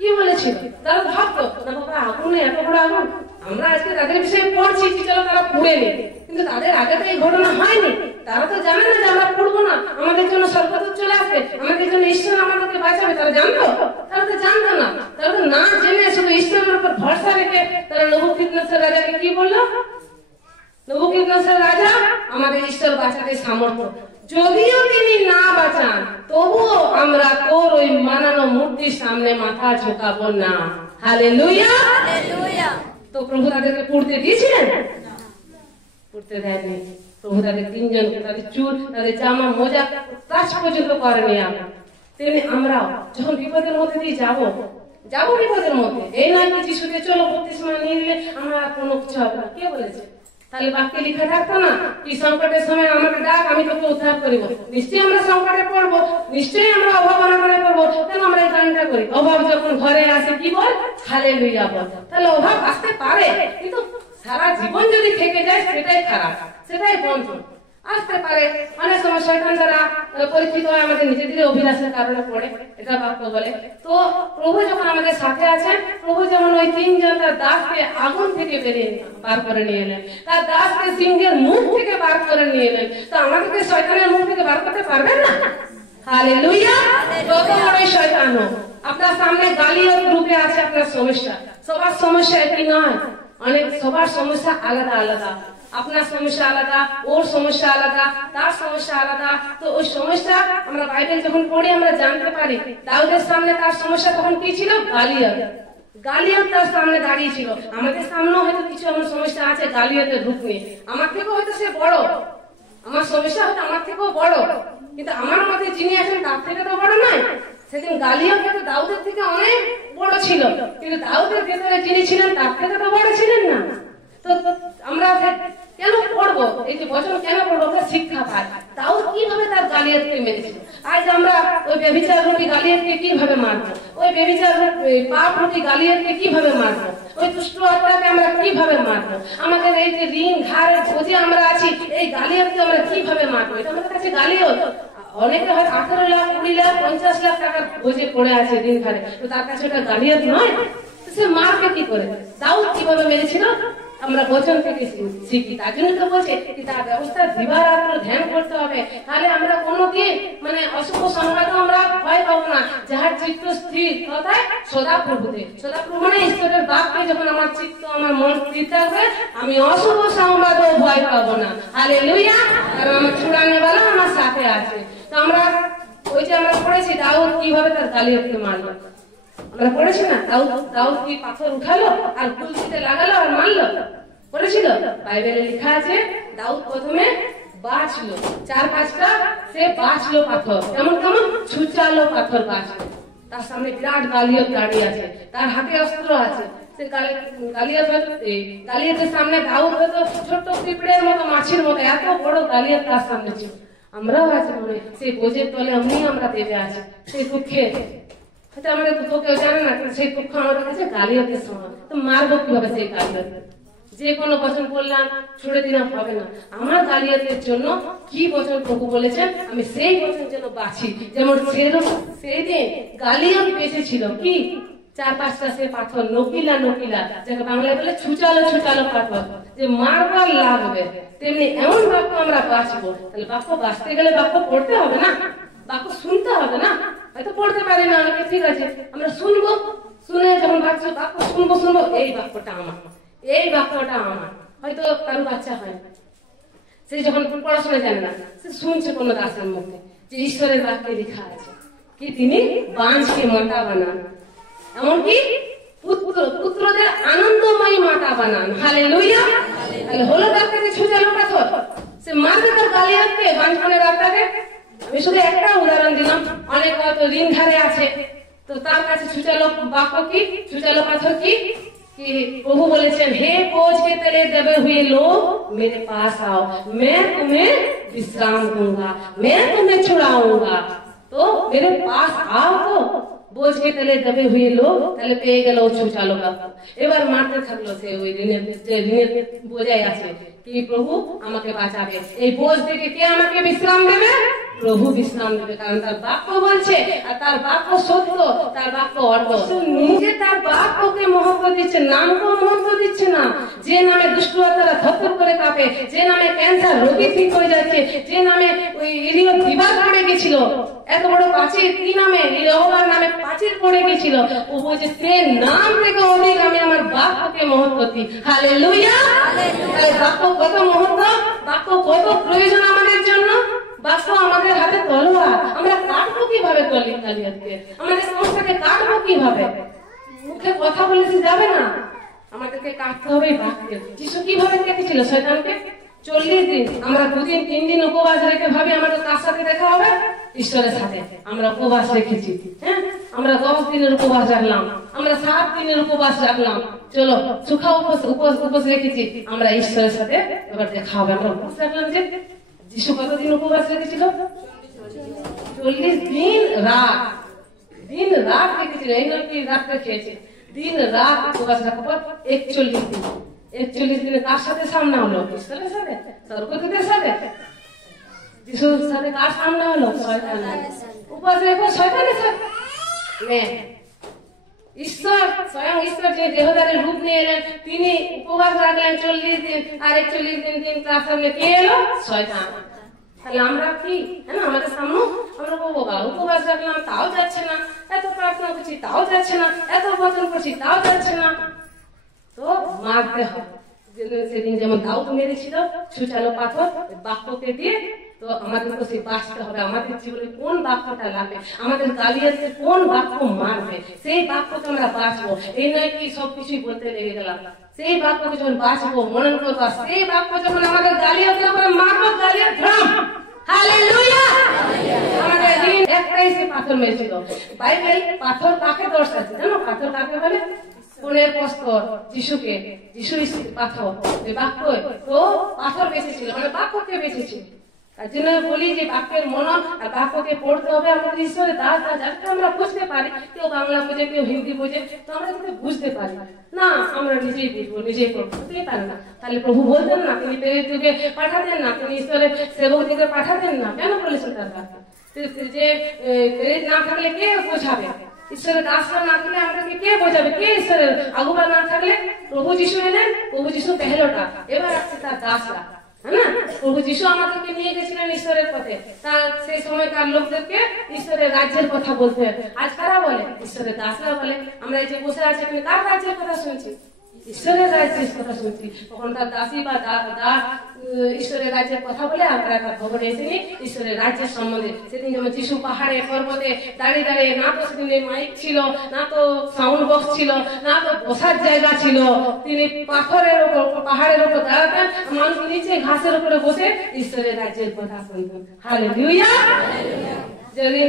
কি বলেছিল? তারা ভাবতো না বাবা আগুনে, এত বড় আগুন, আমরা আজকে তাদের বিষয়ে পড়ছি কি চলো তারা পুড়ে নেই, কিন্তু তাদের আগে তো এই ঘটনা হয়নি। তারা তো জানে না যে আমরা পড়বো না, আমাদের জন্য স্বর্গদূত চলে আসবে, আমাদের জন্য ঈশ্বর আমাদেরকে বাঁচাবে। তারা জানতো? তারা তো জানতো না। তারা তো না জেনে শুধু ঈশ্বরের উপর ভরসা রেখে তারা নবুকদ্নেসর রাজাকে কি বললো? নবুকদ্নেসর রাজা আমাদের ঈশ্বর বাঁচাতে সামর্থ্য, যদিও তিনি না বাঁচান তবুও আমরা তোর ওই মানানো মূর্তির সামনে মাথা ঝোঁকাবো না। হালেলুয়া! তো প্রভু তাদেরকে পড়তে দিয়েছিলেন? পড়তে দেয়নি। প্রভু তাদের 3 জনকে তাদের চুল, তাদের জামা, মোজা কাজ পর্যন্ত করেনি। তেমনি আমরাও যখন বিপদের মধ্যে দিয়ে যাবো, যাবো বিপদের মধ্যে। এই নয় কি যিশুকে চলো বত্তিসমা নিয়ে নিলে আমরা কোনো কিছু হবে না, কে বলেছে? তাহলে বাক্যে লিখা থাকতো না কি সংকটের সময় আমাকে ডাক, আমি তোকে উদ্ধার করিব। নিশ্চয়ই আমরা সংকটে পড়বো, নিশ্চয়ই আমরা অভাব অনাটনে পড়বো, কেন আমরা এই গানটা করি? অভাব যখন ঘরে আসে কি বল? হালেলুয়া বল। তাহলে অভাব আসতে পারে, কিন্তু সারা জীবন যদি থেকে যায় সেটাই খারাপ, সেটাই বন্ধন। আসতে পারে অনেক সময় শয়তান দ্বারা পরীক্ষিত হয়, আমাদের নিজেদের অভিলাষের কারণে পড়ে, এটা বাক্য বলে। তো প্রভু যখন আমাদের সাথে আছেন, প্রভু যেমন ওই তিনজন তার দাসকে আগুন থেকে বার করে নিয়ে এলেন, তার দাসকে সিংহের মুখ থেকে বার করে নিয়ে এলেন, তো আমাদেরকে শয়তানের মুখ থেকে বার করতে পারবেন না? হালেলুয়া। যত বড়ই শয়তান হোক, আপনার সামনে গালিয়ত রূপে আছে আপনার সমস্যা। সবার সমস্যা একই নয়, অনেক সবার সমস্যা আলাদা আলাদা। আপনার সমস্যা আলাদা, ওর সমস্যা আলাদা, তার সমস্যা আলাদা। তো ওই সমস্যা আমরা বাইবেল যখন পড়ি আমরা জানতে পারি দাউদের সামনে তার সমস্যা তখন কি ছিল? গালিয়ত। গালিয়ত তার সামনে দাঁড়িয়ে ছিল। আমাদের সামনেও হয়তো কিছু এমন সমস্যা আছে গালিয়তের রূপ নিয়ে। আমার থেকেও হয়তো সে বড়, আমার সমস্যা হয়তো আমার থেকেও বড়, কিন্তু আমার মধ্যে যিনি আছেন তার থেকে তো বড় নয়। সেদিন গালিয়ত হয়তো দাউদের থেকে অনেক বড় ছিল, কিন্তু দাউদের ভেতরে যিনি ছিলেন তার থেকে তো বড় ছিলেন না। তো আমরা কেন পড়বো এই যে বচন, কেন পড়বো? আমরা শিক্ষা পাই দাউদ কিভাবে তার গালিয়তকে মেরেছিল। আজ আমরা ওই ব্যভিচার রূপী গালিয়তকে কিভাবে মারবো, ওই ব্যভিচার পাপ রূপী গালিয়তকে কিভাবে মারবো, ওই দুষ্ট আত্মাকে আমরা কিভাবে মারবো, আমাদের এই যে ঋণ ধারের বোঝে আমরা আছি, এই গালিয়তকে আমরা কিভাবে মারবো? এটা আমাদের কাছে গালিয়ত। অনেকে হয় 18 লাখ 20 লাখ 50 লাখ টাকার বোঝে পড়ে আছে ঋণ ধারে, তো তার কাছে ওটা গালিয়ত নয়? সে মারবে কি করে? দাউদ কিভাবে মেরেছিল আমরা বচন থেকে শিখি। তার জন্য তো বলছে কি তার ব্যবস্থা দিবারাত্র ধ্যান করতে হবে, তাহলে আমরা কোনোদিন মানে অশুভ সংবাদও আমরা ভয় পাবো না। যাহার চিত্ত স্থির কথায় সদাপ্রভুতে, সদাপ্রভু মানে ঈশ্বরের বাক্যে যখন আমার চিত্ত আমার মন স্থির থাকবে, আমি অশুভ সংবাদও ভয় পাবো না। হালেলুয়া। কারণ আমার ছুড়ানে বেলা আমার সাথে আছে। তো আমরা ওই যে আমরা পড়েছি দাউদ কিভাবে তার গালিয়তকে মারলো, আমরা পড়েছি না? দাউদ কি পাথর উঠালো আর কুলসিতে লাগালো আর মারলো? পড়েছিল? বাইবেলে লেখা আছে দাউদ প্রথমে বাঁচলো 4-5টা, সে বাঁচলো পাথর, কেমন কেমন ছুচালো পাথর বাঁচলো। তার সামনে বিরাট গালিয়ত দাঁড়িয়ে আছে, তার হাতে অস্ত্র আছে। সে গালিয়তের সামনে দাউদ হয়তো ছোট্ট পিঁপড়ের মতো, মাছির মতো, এত বড় গালিয়ত তার সামনে ছিল। আমরাও আছি মনে সেই বোঝের তলে আমরা দেবে আছি, সেই দুঃখে হয়তো আমাদের দুঃখ কেউ জানে না, সেই দুঃখ আমাদের কাছে গালিয়তের সমান। তো মারবো কিভাবে সেই গালিয়ত? যে কোনো বচন বললাম ছুড়ে দিলাম হবে না। আমার গালিয়তের জন্য কি বচন প্রভু বলেছেন আমি সেই বচন যেন বাছি। যেমন সেই দিন গালিয়ত বেঁচেছিল কি 4-5টা সে পাথর, নকিলা নকিলা, যাকে বাংলায় বলে ছুচালো ছুচালো পাথর, যে মারবার লাগবে। তেমনি এমন বাক্য আমরা বাঁচবো। তাহলে বাক্য বাঁচতে গেলে বাক্য পড়তে হবে না, বাক্য শুনতে হবে না। হয়তো পড়তে পারি না অনেকে, ঠিক আছে, আমরা শুনবো, শুনে যখন ভাবছো বাক্য শুনবো, এই বাক্যটা আমার, এই বাক্যটা আমার। হয়তো কারো বাচ্চা হয় না, সে যখন পড়াশোনা জানে না, সে শুনছে কোনো দাসের মুখে যে ঈশ্বরের বাক্যে লেখা আছে কি তিনি বাঁশকে মাতা বানান, এমনকি পুত্রদের আনন্দময়ী মাতা বানান। হালেলুয়া। তাহলে হলো তার কাছে ছুচালো পাথর, সে মারবে তার গালিয়তকে, বাঞ্ছনের আত্মাকে। আমি শুধু একটা উদাহরণ দিলাম, অনেক হয়তো ঋণ ধারে আছে, তো তার কাছে ছুচালো বাক্য কি, ছুচালো পাথর কি कि प्रभु बोलेছেন हे बोझ के तले दबे हुए लोग मेरे पास आओ, मैं तुम्हें विश्राम दूंगा, मैं तुम्हें छुड़ाऊंगा। तो मेरे पास आओ, तो बोझ के तले दबे हुए लोग তাহলে পেয়ে গেল ছুচালো বাক্য। এবার মারতে থাকলো সে ওই ঋণের বোঝাই আছে কি প্রভু আমাকে বাঁচাবে, এই বোঝ থেকে কে আমাকে বিশ্রাম দেবে? প্রভু বিশ্রাম দেবে, কারণ তার বাক্য বলছে, আর তার বাক্য সত্য, তার বাক্য অটল। নিজে তার বাক্যকে মহত্ব দিচ্ছে, নামকে মহত্ব দিচ্ছে না। যে নামে দুষ্ট আত্মারা ধপ্পর করে কাঁপে, যে নামে ক্যান্সার রোগী ঠিক হয়ে যাচ্ছে, যে নামে ওই ইরিয় দিবার পড়ে গেছিল, এত বড় প্রাচীর কি নামে, ইরোবার নামে প্রাচীর পড়ে গেছিল, ও বলছে সে নাম থেকে অধিক আমি আমার বাক্যকে মহত্ব দিই। হালেলুয়া। তাহলে বাক্য কত মহত্ব, বাক্য কত প্রয়োজন আমাদের জন্য। বাক্য আমাদের হাতে তলোয়ার, আমরা কাটবো কিভাবে গালিয়তকে, আমাদের সমস্যাকে কাটবো কিভাবে? মুখে কথা বলে যাবে না, আমাদেরকে কাটতে হবে বাক্যে। যিশু কিভাবে কেটেছিল শয়তানকে? 40 দিন। আমরা 2 দিন 3 দিন উপবাস রেখে ভাবি আমাদের কার সাথে দেখা হবে? ঈশ্বরের সাথে। আমরা উপবাস রেখেছি, হ্যাঁ, আমরা 10 দিনের উপবাস রাখলাম, আমরা 7 দিনের উপবাস রাখলাম। চলো সুখা উপবাস রেখেছি, আমরা ঈশ্বরের সাথে এবার দেখা হবে। আমরা উপবাস রাখলাম যে যিশু কতদিন উপবাস রেখেছিল? 40 দিন রাত রেখেছিল। এই নয় কি রাত্রে খেয়েছে, দিন রাত উপবাস রাখার পর 41 দিন। 41 দিনে কার সাথে সামনা হলো? ঈশ্বরের সাথে, স্বর্গদূতের সাথে। যিশুর সাথে কার সামনা হলো? শয়তানের। উপবাস রেখো শয়তানের সাথে। ঈশ্বর স্বয়ং ঈশ্বর যে দেহধারী রূপ নিয়ে এলেন, তিনি উপবাস রাখলেন 40 দিন, আর 41 দিন তার সামনে কে এলো? শয়তান। তাহলে আমরা কি আমাদের সামনে আমরা বাবা উপবাস রাখলাম তাও যাচ্ছে না, এত প্রার্থনা করছি তাও যাচ্ছে না, এত বচন করছি তাও যাচ্ছে না, তো মারতে হবে। সেদিন যেমন দাউদ মেরেছিল ছুটালো পাথর বাক্যকে দিয়ে, তো আমাদের তো সেই বাঁচতে হবে। আমাদের জীবনে কোন বাক্যটা লাগবে, আমাদের গালিয়াতে কোন বাক্য মারবে, সেই বাক্যকে আমরা বাঁচবো। এই নয় কি সবকিছুই বলতে লেগে গেলাম, সেই বাক্যকে যখন বাঁচবো মনন করবো, সেই বাক্য যখন আমাদের গালিয়াতে করে মারবো, গালিয়াত থাম। হালেলুয়া। আমাদের দিন একটাই সে পাথর মেরেছিল। বাইবেল পাথর কাকে দর্শাচ্ছে জানো? পাথর কাকে বলে? কোনের প্রস্তর যিশুকে, যিশু পাথর বাক্য, তো পাথর বেঁচেছিল মানে বাক্যকে বেঁচেছিল। তার জন্য বলি যে বাক্যের মনন আর বাক্যকে পড়তে হবে। আমাদের ঈশ্বরের দাস যাতে আমরা বুঝতে পারি। কেউ বাংলা বোঝে, কেউ হিন্দি বোঝে, তো আমরা যাতে বুঝতে পারি না, আমরা নিজেই বুঝবো, নিজেই করবো, বুঝতেই পারে না। তাহলে প্রভু বলতেন না, তিনি প্রেরিতকে পাঠাতেন না, তিনি ঈশ্বরের সেবকদিকে পাঠাতেন না, কেন বলেছেন তার বাক্য? যে প্রেরিত না থাকলে কে বোঝাবে? ঈশ্বরের দাসরা না থাকলে আমাদেরকে কে বোঝাবে? কে ঈশ্বরের আগুবা না থাকলে? প্রভু যিশু এলেন, প্রভু যিশু পেহলোটা, এবার আসছে তার দাসরা, হ্যাঁ না? প্রভু যিশু আমাদেরকে নিয়ে গেছিলেন ঈশ্বরের পথে, তার সেই সময়কার লোকদেরকে ঈশ্বরের রাজ্যের কথা বলতে। আজ কারা বলে? ঈশ্বরের দাসরা বলে। আমরা এই যে বসে আছি এখানে কার রাজ্যের কথা শুনছি? ঈশ্বরের রাজ্যের কথা শুনছি। তখন তার দাসী বা ঈশ্বরের রাজ্যের কথা বলে আমরা তার খবরে এসেনি ঈশ্বরের রাজ্যের সম্বন্ধে। সেদিন যেমন যিশু পাহাড়ে পর্বতে দাঁড়িয়ে দাঁড়িয়ে, না তো সেদিনে মাইক ছিল, না তো সাউন্ড বক্স ছিল, না তো বসার জায়গা ছিল, তিনি পাথরের উপর, পাহাড়ের উপর দাঁড়াতেন, মানুষ নিচে ঘাসের উপরে বসে ঈশ্বরের রাজ্যের কথা শুনতেন। হালেলুয়া। যেদিন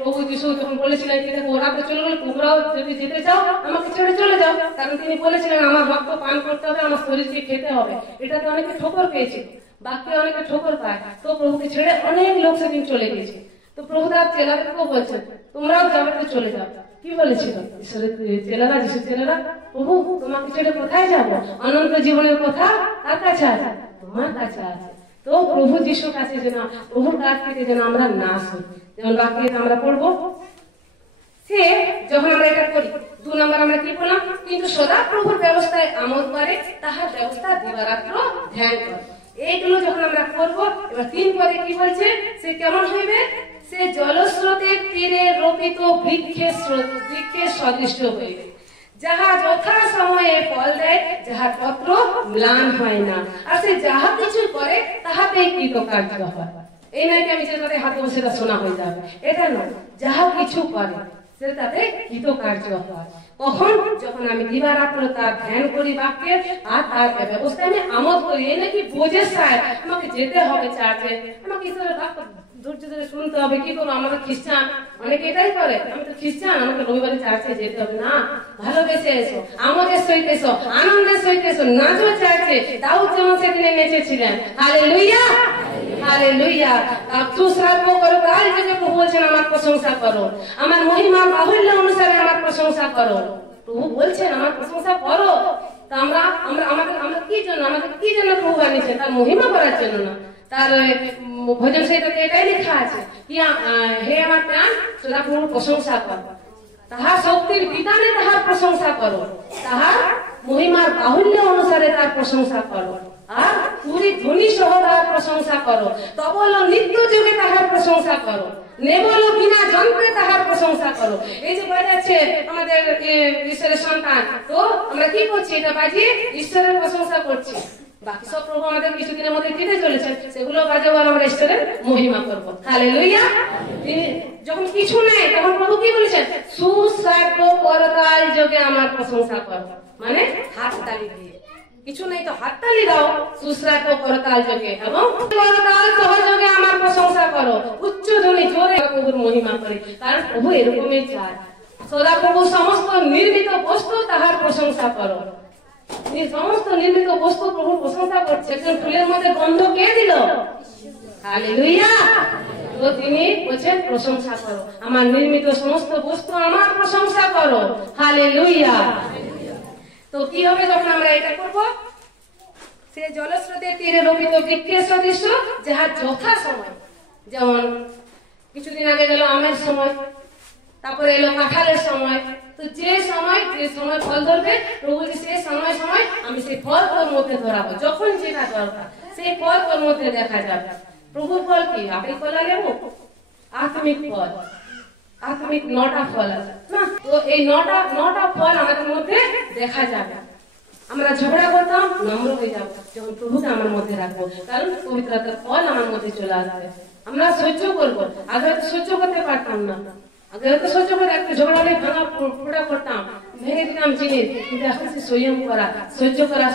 প্রভু যিশু যখন বলেছিলেন ওরা তো চলে গেল, তোমরাও যদি যেতে চাও আমাকে ছেড়ে চলে যাও, কারণ তিনি বলেছিলেন আমার রক্ত পান করতে হবে, আমার শরীরকে খেতে হবে। এটা তো অনেকে ঠোকর পেয়েছে, বাক্যে অনেকে ঠোকর পায়, তো প্রভুকে ছেড়ে অনেক লোক সেদিন চলে গেছে। তো প্রভু তার চেলাদেরকেও বলছেন তোমরাও যাবে, তো চলে যাও। কি বলেছিল ঈশ্বরের চেলারা, যিশু চেলারা? প্রভু তোমাকে ছেড়ে কোথায় যাবো? অনন্ত জীবনের কথা কার কাছে আছে? তোমার কাছে আছে। তো প্রভু যিশুর কাছে যেন, প্রভুর কাছ থেকে যেন আমরা না শুনি। যেমন বাক্যে আমরা পড়বো, সে যখন আমরা এটা করি 2 নম্বর আমরা কি বললাম? কিন্তু সদা প্রভুর ব্যবস্থায় আমোদ করে, তাহার ব্যবস্থা দিবারাত্র ধ্যান করে। এইগুলো যখন আমরা করবো, এবার 3 পদে কি বলছে? সে কেমন হইবে? সে জলস্রোতের তীরে রোপিত বৃক্ষের সদৃশ হইবে, যাহা যথা সময়ে ফল দেয়, যাহার পত্র ম্লান হয় না, আর সে যাহা কিছু করে তাহাতে কৃতকার্য হয়। এই নয় কি আমি যেটাতে হাতে বসে সেটা শোনা হয়ে যাবে, এটা নয়। যাহা কিছু করে সেটাতে কৃতকার্য হয়। কখন? যখন আমি দিবারাত্র তার ধ্যান করি বাক্যের, আর তার ব্যবস্থায় আমি আমোদ করি। এই নাকি বোঝে স্যার আমাকে যেতে হবে চার্চে, আমাকে ঈশ্বরের বাক্য ধৈর্য ধরে শুনতে হবে, কি করবো? আমাদের খ্রিস্টান অনেকে এটাই করে, আমি তো খ্রিস্টান, আমাকে রবিবারে চার্চে যেতে হবে না। ভালোবেসে এসো, আমাদের সহিত এসো, আনন্দের সহিত এসো, নাচো চার্চে। দাউদ যেমন সেদিনে নেচেছিলেন। Hallelujah, hallelujah. সুশ্রাব্য করো, তাই যে প্রভু বলছেন আমার প্রশংসা করো, আমার মহিমা বাহুল্য অনুসারে আমার প্রশংসা করো। প্রভু বলছেন আমার প্রশংসা করো। তা আমরা কি জন্য, আমাদের কি জন্য প্রভু বানিয়েছেন? তার মহিমা করার জন্য না। তার ভজন সেইটাতে এটাই লেখা আছে কি, হে আমার প্রাণ সদা প্রভুর প্রশংসা কর, তাহার শক্তির বিধানে তাহার প্রশংসা করো, তাহার মহিমার বাহুল্য অনুসারে তার প্রশংসা করো, আর পুরী ধ্বনি সহ তাহার প্রশংসা করো, তবল নিত্য যুগে তাহার প্রশংসা করো, নেবল বিনা যন্ত্রে তাহার প্রশংসা করো। এই যে বাজাচ্ছে আমাদের ঈশ্বরের সন্তান, তো আমরা কি করছি? এটা বাজিয়ে ঈশ্বরের প্রশংসা করছি। বাকি সব প্রভু আমাদের কিছুদিনের মধ্যে দিতে চলেছেন, সেগুলো বাজাবো আর আমরা ঈশ্বরের মহিমা করবো। হালেলুয়া। তিনি যখন কিছু নেই তখন প্রভু কি বলেছেন? সুসার্গ করতাল যোগে আমার প্রশংসা করো, মানে হাত তালি দিয়ে। কিছু নেই তো হাততালি দাও, সুশ্রাত করতাল যোগে এবং করতাল সহযোগে আমার প্রশংসা করো, উচ্চ ধ্বনি জোরে প্রভুর মহিমা করে। কারণ প্রভু এরকমই চায়, সদা প্রভু সমস্ত নির্মিত বস্তু তাহার প্রশংসা করো। সমস্ত নির্মিত বস্তু প্রভুর প্রশংসা করছে। একজন ফুলের মধ্যে গন্ধ কে দিল? হালেলুয়া। তো তিনি বলছেন প্রশংসা করো, আমার নির্মিত সমস্ত বস্তু আমার প্রশংসা করো। হালেলুয়া। তো কি হবে যখন আমরা এটা করব? সে জলস্রোতের তীরে রোপিত বৃক্ষের সদৃশ্য, যাহার যথা সময়, যেমন কিছুদিন আগে গেল আমের সময়, তারপরে এলো কাঁঠালের সময়। তো যে সময় ফল ধরবে, প্রভু সেই সময় আমি সেই ফল তোর মধ্যে ধরাবো, যখন যেটা দরকার সেই ফল তোর মধ্যে দেখা যাবে। প্রভুর ফল কি? আপেল কলা লেবু? আত্মিক ফল, আত্মিক 9টা ফল আছে না? তো এই 9টা ফল আমাদের মধ্যে দেখা যাবে। আমরা ঝগড়া করতাম, নম্র হয়ে যাবো যখন প্রভুকে আমার মধ্যে রাখবো, কারণ পবিত্রতার ফল আমার মধ্যে চলে আসবে। আমরা সহ্য করবো, আগে হয়তো সহ্য করতে পারতাম না, আগে হয়তো সহ্য করে একটা ঝগড়া নিয়ে ভাঙা ফোড়া করতাম, ভেঙে দিতাম জিনিস, কিন্তু এখন সে সংযম করা, সহ্য করা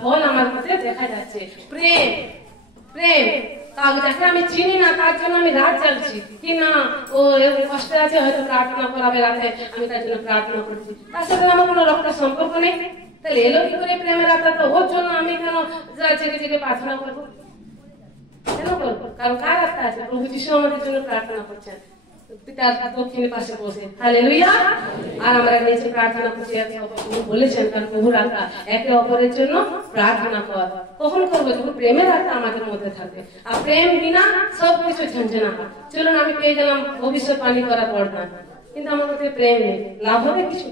ফল আমার মধ্যে দেখা যাচ্ছে। প্রেম, প্রেম যাকে আমি চিনি না তার জন্য আমি রাত চালছি কি না, ও কষ্টে আছে, হয়তো প্রার্থনা করাবে রাতে, আমি তার জন্য প্রার্থনা করছি, তার সাথে আমার কোনো রক্ত সম্পর্ক নেই। তাহলে এলো কি করে প্রেমের আত্মা? তো ওর জন্য আমি কেন জেগে প্রার্থনা করবো? কেন করবো? কারণ কার আত্মা আছে? প্রভু যিশু আমাদের জন্য প্রার্থনা করছেন পিতার দক্ষিণের পাশে বসে। হালেলুয়া। আর আমরা নিচে প্রার্থনা করছি, বলেছেন কারণ প্রভুর আত্মা একে অপরের জন্য প্রার্থনা কর। কখন করবো? যখন প্রেমের আত্মা আমাদের মধ্যে থাকবে। আর প্রেম বিনা সবকিছু ঝঞ্ঝনা হয়। চলুন, আমি পেয়ে গেলাম ভবিষ্যৎবাণী করার বরদান, কিন্তু আমার মধ্যে প্রেম নেই, লাভ হবে কিছু?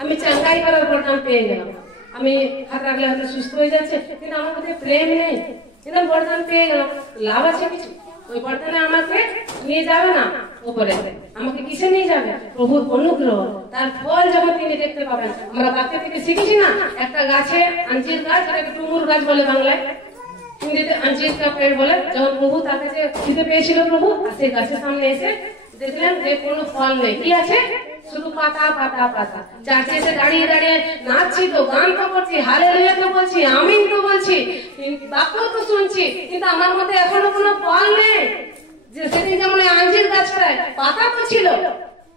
আমি চাঙ্গাই করার বরদান পেয়ে গেলাম, আমি হাত রাখলে হয়তো সুস্থ হয়ে যাচ্ছে, কিন্তু আমার মধ্যে প্রেম নেই, কিন্তু বরদান পেয়ে গেলাম, লাভ আছে কিছু? ওই বরদানে আমাকে নিয়ে যাবে না উপরে, আমাকে কিসে নিয়ে যাবে? প্রভুর অনুগ্রহ, তার ফল যখন তিনি দেখতে পাবেন। আমরা বাচ্চা থেকে শিখেছি না, একটা গাছে আঞ্জির গাছ, এটাকে ডুমুর গাছ বলে বাংলায়, হিন্দিতে আঞ্জির কা পেড় বলে। যখন প্রভু তার কাছে খিদে পেয়েছিল প্রভু, আর সেই গাছের সামনে এসে দেখলেন যে কোনো ফল নেই, কি আছে? শুধু পাতা পাতা পাতা। চার্চে এসে দাঁড়িয়ে দাঁড়িয়ে নাচছি তো, গান তো করছি, হালেলুয়া তো বলছি, আমিন তো বলছি, বাক্য তো শুনছি, কিন্তু আমার মধ্যে এখনো কোনো ফল নেই। যে সেদিন যেমন আঞ্জির গাছটায় পাতা তো ছিল,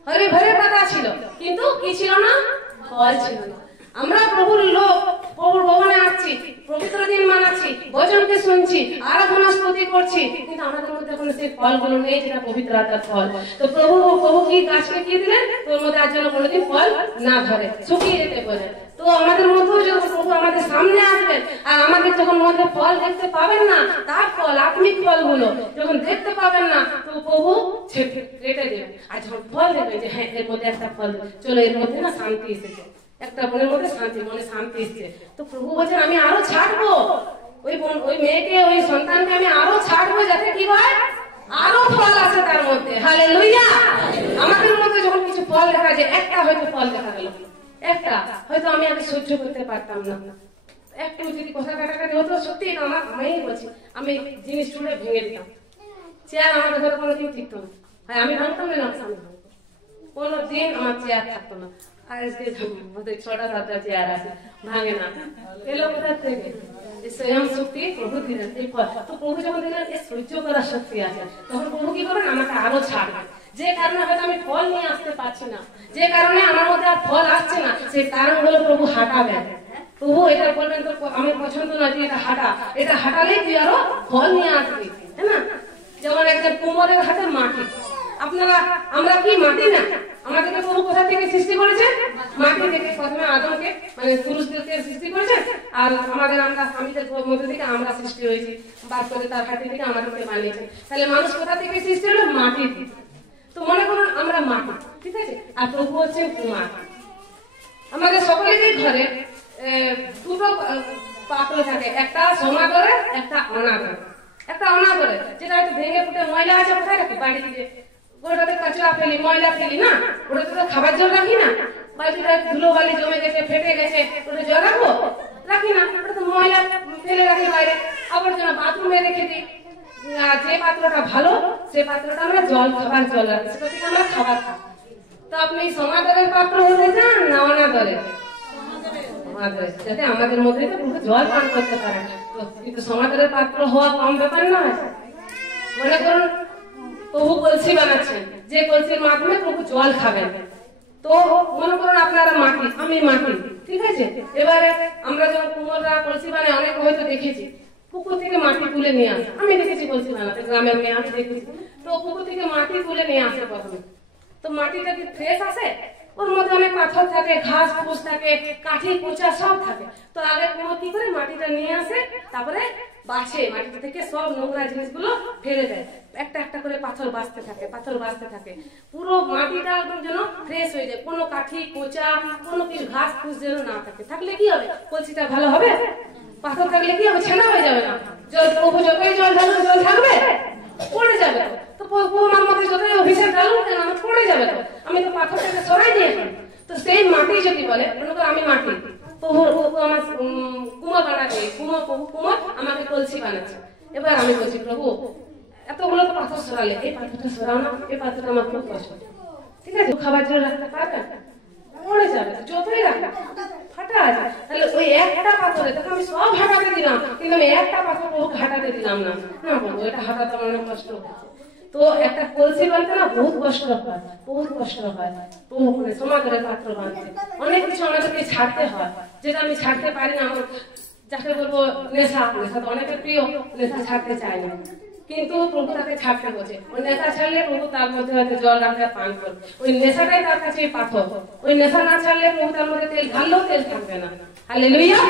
হরে ভরে পাতা ছিল, কিন্তু কি ছিল না? ফল ছিল না। আমরা প্রভুর লোক, প্রভুর ভবনে আসছি, পবিত্র দিন মানাচ্ছি, বচনকে শুনছি, আরাধনা স্তুতি করছি, কিন্তু আমাদের মধ্যে কোনো সেই ফলগুলো নেই যেটা পবিত্র আত্মার ফল। তো প্রভু কি গাছকে কি দিলেন? তোর মধ্যে আর যেন কোনোদিন ফল না ধরে, শুকিয়ে যেতে বলে। তো আমাদের মধ্যেও যখন প্রভু আমাদের সামনে আসবেন, আর আমাদের যখন মধ্যে ফল দেখতে পাবেন না, তার ফল, আত্মিক ফলগুলো যখন দেখতে পাবেন না, তো প্রভু কেটে দেবেন। আর যখন ফল দেখবেন যে হ্যাঁ এর মধ্যে একটা ফল, চলো এর মধ্যে না শান্তি এসেছে, একটা মনের মধ্যে শান্তি, মনে শান্তি এসছে, তো প্রভু বলছেন আমি আরো ছাড়বো, ওই মেয়েকে, ওই সন্তানকে আমি আরো ছাড়বো, যাতে কি হয়? আরো ফল আছে তার মধ্যে। হালেলুয়া। আমাদের মধ্যে যখন কিছু ফল দেখা যায়, একটা হয়তো ফল দেখা গেল, একটা হয়তো আমি আগে সহ্য করতে পারতাম না, একটু যদি কথা কাটাকাটি হতো, সত্যি আমি বলছি, আমি জিনিস ছুঁড়ে ভেঙে দিতাম। চেয়ার আমাদের ঘরে কোনোদিন টিকতো না, আমি ভাঙতাম না, আমি ভাঙতাম, কোনোদিন আমার চেয়ার থাকতো না। আর আজকে 6টা-7টা চেয়ার আছে, ভাঙে না। এলো কোথা থেকে? স্বয়ং শক্তি প্রভু দিলেন এই ফল। তো প্রভু যখন দিলেন সহ্য করার শক্তি আছে, তখন প্রভু কি করবেন? আমাকে আরো ছাড়বেন। যে কারণে হয়তো আমি ফল নিয়ে আসতে পারছি না, যে কারণে আমার মধ্যে আর ফল আসছে না, সেই কারণগুলো প্রভু হাঁটাবেন। প্রভু এটা বলবেন, তো আমি পছন্দ না যে এটা হাঁটা, এটা হাঁটালেই তুই আরো ফল নিয়ে আসবি, তাই না? যেমন একটা কুমোরের হাতে মাটি, আমরা কি মাটি না? আমাদেরকে প্রভু কোথা থেকে সৃষ্টি করেছেন? মাটি থেকে। প্রথমে আদমকে, মানে পুরুষদেরকে সৃষ্টি করেছেন, আর আমরা স্বামীদের মধ্যে থেকে আমরা সৃষ্টি হয়েছি, বাদ করে তার হাতে থেকে আমাদেরকে বানিয়েছেন। তাহলে মানুষ কোথা থেকে সৃষ্টি হলো? মাটি থেকে। তো মনে করুন আমরা মাটি, ঠিক আছে, আর প্রভু হচ্ছেন কুমার। আমাদের সকলেরই ঘরে দুটো পাত্র থাকে, একটা সমাদরে, একটা অনাদরে। একটা অনাদরে যেটা হয়তো ভেঙে ফুটে ময়লা আছে, কোথায় রাখি? বাড়ি থেকে। ওটাতে কাঁচরা ফেলি, ময়লা ফেলি না, ওটাতে তো খাবার জল রাখি না। বাড়িতে ধুলো বালি জমে গেছে, ফেটে গেছে, ওটা জল রাখবো? রাখি না, ওটা তো ময়লা ফেলে রাখি বাইরে। আবর্জনা বাথরুমে রেখে দিই। যে পাত্রটা ভালো, সে পাত্রটা আমরা খাবার জল রাখি, সেটা থেকে আমরা খাবার খাই। তো আপনি সমাদরের পাত্র হতে চান না অনাদরের? সমাদরে, যাতে আমাদের মধ্যে প্রভু জল পান করতে পারে। কিন্তু সমাদরের পাত্র হওয়া কম ব্যাপার নয়। মনে করুন প্রভু কলসি বানাচ্ছেন, যে কলসির মাধ্যমে প্রভু জল খাবেন। তো মনে করুন আপনারা মাটি, আমি মাটি, ঠিক আছে। এবারে আমরা যখন কুমোররা কলসি বানাই, অনেক হয়তো দেখেছি পুকুর থেকে মাটি তুলে নিয়ে আসে। আমি দেখেছি কলসি বানাতে, গ্রামের মেয়ে আমি দেখেছি। তো পুকুর থেকে মাটি তুলে নিয়ে আসে প্রথমে। তো মাটিটা কি ফ্রেশ আসে? ওর মধ্যে অনেক পাথর থাকে, ঘাস ফুস থাকে, কাঠি কুচা সব থাকে। তো আগে কুমোর কি করে মাটিটা নিয়ে আসে, তারপরে বাছে, মাটিটা থেকে সব নোংরা জিনিসগুলো ফেলে দেয়। একটা একটা করে পাথর বাঁচতে থাকে, পাথর বাঁচতে থাকে, পুরো মাটিটা একদম যেন ফ্রেশ হয়ে যায়, কোনো কাঠি কোচা কোনো কিছু ঘাস ফুস যেন না থাকে। থাকলে কি হবে, কলসিটা ভালো হবে? পাথর থাকলে কি হবে, ছেনা হয়ে যাবে না? জল প্রভু যতই জল ঢালুন, জল থাকবে? পড়ে যাবে। তো আমার মধ্যে যতই অভিষেক ঢালুন কেন, আমার পড়ে যাবে। তো আমি তো পাথরটাকে সরাই দিয়ে, তো সেই মাটি যদি বলে, মনে করো আমি মাটি, প্রভু আমার কুমোর বানাতে, কুমোর আমাকে কলসি বানাচ্ছে। এবার আমি বলছি প্রভু এতগুলো তো পাথর সরালে, এই পাথরটা সরাও না, এই পাথরটা আমার খুব কষ্ট, ঠিক আছে, খাবার জন্য রাখতে পারবেন? পড়ে যাবে, যতই রাখবে ফাটা আছে। তাহলে ওই একটা পাথরে তখন আমি সব হাঁটাতে দিলাম, কিন্তু আমি একটা পাথর প্রভু হাঁটাতে দিলাম না। না প্রভু, এটা হাঁটাতে আমার অনেক কষ্ট হচ্ছে। তো একটা কলসি বানতে না বহুত কষ্ট হয়, বহুত কষ্ট হয়। প্রভু করে সমাদরের পাত্র বানতে অনেক কিছু আমাদেরকে ছাড়তে হয়, যেটা আমি ছাড়তে পারি না। আমার যাকে বলবো নেশা, নেশা তো অনেকের প্রিয়, নেশা ছাড়তে চায় না, কিন্তু প্রভু তাকে ছাড়তে হচ্ছে। ওই নেশা ছাড়লে প্রভু তার মধ্যে হয়তো জল রাখতে পান করবে, ওই নেশাটাই তার কাছে পাথর। ওই নেশা না ছাড়লে প্রভু তার মধ্যে তেল ঢাললেও তেল থাকবে না। হালেলুয়া।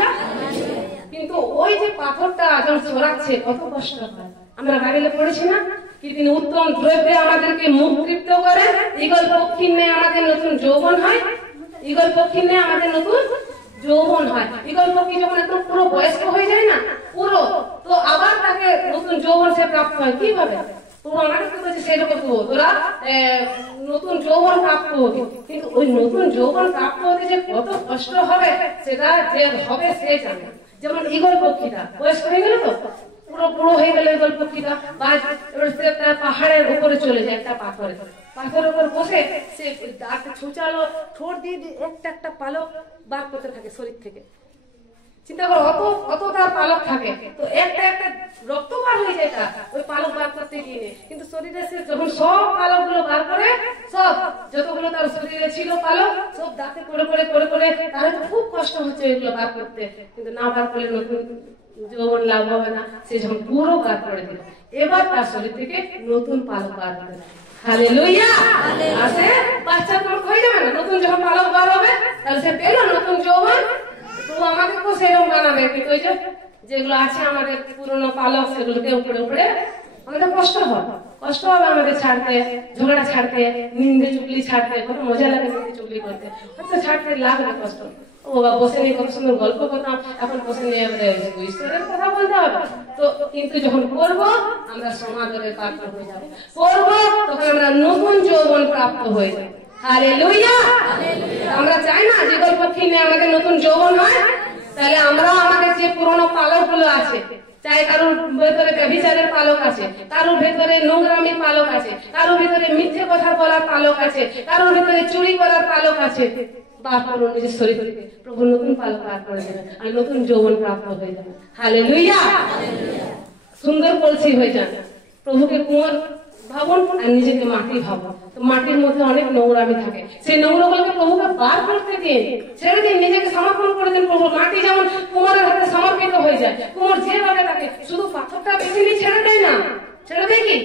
কিন্তু ওই যে পাথরটা যখন সরাচ্ছে কত কষ্ট হয়। আমরা বাইবেলে পড়েছি না কি, তিনি উত্তম দ্রব্যে আমাদেরকে মুখ তৃপ্ত করে, ঈগল পক্ষীর ন্যায় আমাদের নতুন যৌবন হয়। ঈগল পক্ষীর ন্যায় আমাদের নতুন যৌবন হয়। ঈগল পক্ষী যখন একদম পুরো বয়স্ক হয়ে যায় না, পুরো, তো আবার তাকে নতুন যৌবন সে প্রাপ্ত হয়। কিভাবে? প্রভু আমাকে তো বলছে সেরকম তোরা নতুন যৌবন প্রাপ্ত হবে। কিন্তু ওই নতুন যৌবন প্রাপ্ত হতে যে কত কষ্ট হবে, সেটা যে হবে সে জানে। যেমন ঈগল পক্ষীটা বয়স্ক হয়ে গেল, তো পুরো পুরো হয়ে গেল ঈগল পক্ষীটা, বা পাহাড়ের উপরে চলে যায় একটা পাথরের উপর বসে, সে দাঁত ছুচালো, ঠোঁট দিয়ে একটা একটা পালক বার করতে থাকে শরীর থেকে। চিন্তা করো, অত তার পালক থাকে, তো একটা একটা রক্ত বার হয়ে যায় তার ওই পালক বার করতে গিয়ে। কিন্তু শরীরে সে যখন সব পালক গুলো বার করে, সব যতগুলো তার শরীরে ছিল পালক সব দাঁতে করে করে করে করে, তার খুব কষ্ট হচ্ছে এগুলো বার করতে। কিন্তু না বার করলে নতুন যৌবন লাভ হবে না। সে যখন পুরো বার করে দিল, এবার তার শরীর থেকে নতুন পালক বার হবে। হালেলুয়া। আসে বাচ্চা তোমার হয়ে যাবে না, নতুন যখন পালক বার হবে তাহলে সে পেল নতুন যৌবন। প্রভু আমাদেরকেও সেরকম বানাবে। কিন্তু ওই যেগুলো আছে আমাদের পুরোনো পালক, সেগুলোকে উপরে উপরে আমাদের কষ্ট হবে আমাদের ছাড়তে, ঝগড়া ছাড়তে, নিন্দে চুগলি ছাড়তে। কত মজা লাগে নিন্দে চুগলি করতে, হয়তো ছাড়তে লাগবে কষ্ট। ও বাবা বসে নিয়ে কত সুন্দর গল্প করতাম, এখন বসে নিয়ে ঈশ্বরের কথা বলতে হবে। তো কিন্তু যখন করবো আমরা সমাদরের পাত্র হয়ে যাবো, করবো তখন আমরা নতুন যৌবন প্রাপ্ত হয়ে যাবো। হালেলুয়া। আমরা চাই না যে ঈগল পক্ষী নিয়ে আমাদের নতুন যৌবন হয়। তাহলে আমরাও আমাদের যে পুরোনো পালক গুলো আছে, চাই কারোর ভেতরে ব্যভিচারের পালক আছে, কারোর ভেতরে নোংরামি পালক আছে, কারোর ভেতরে মিথ্যে কথা বলার পালক আছে, কারোর ভেতরে চুরি করার পালক আছে, বার করুন নিজের শরীর থেকে, প্রভু নতুন পালক বার করে দেবেন আর নতুন যৌবন প্রাপ্ত হয়ে যাবে। হালেলুয়া। সুন্দর কলসি হয়ে যান, প্রভুকে কুমোর ভাবুন আর নিজেকে মাটি ভাবুন। তো মাটির মধ্যে অনেক নোংরামি থাকে, সেই নোংরাগুলোকে প্রভুকে বার করতে দিন, ছেড়ে দিন, নিজেকে সমর্পণ করে দিন প্রভু। মাটি যেমন কুমোরের হাতে সমর্পিত হয়ে যায়, কুমোর যেভাবে থাকে শুধু পাথরটা বেছে নিয়ে ছেড়ে দেয় না, ছেড়ে দেয় কি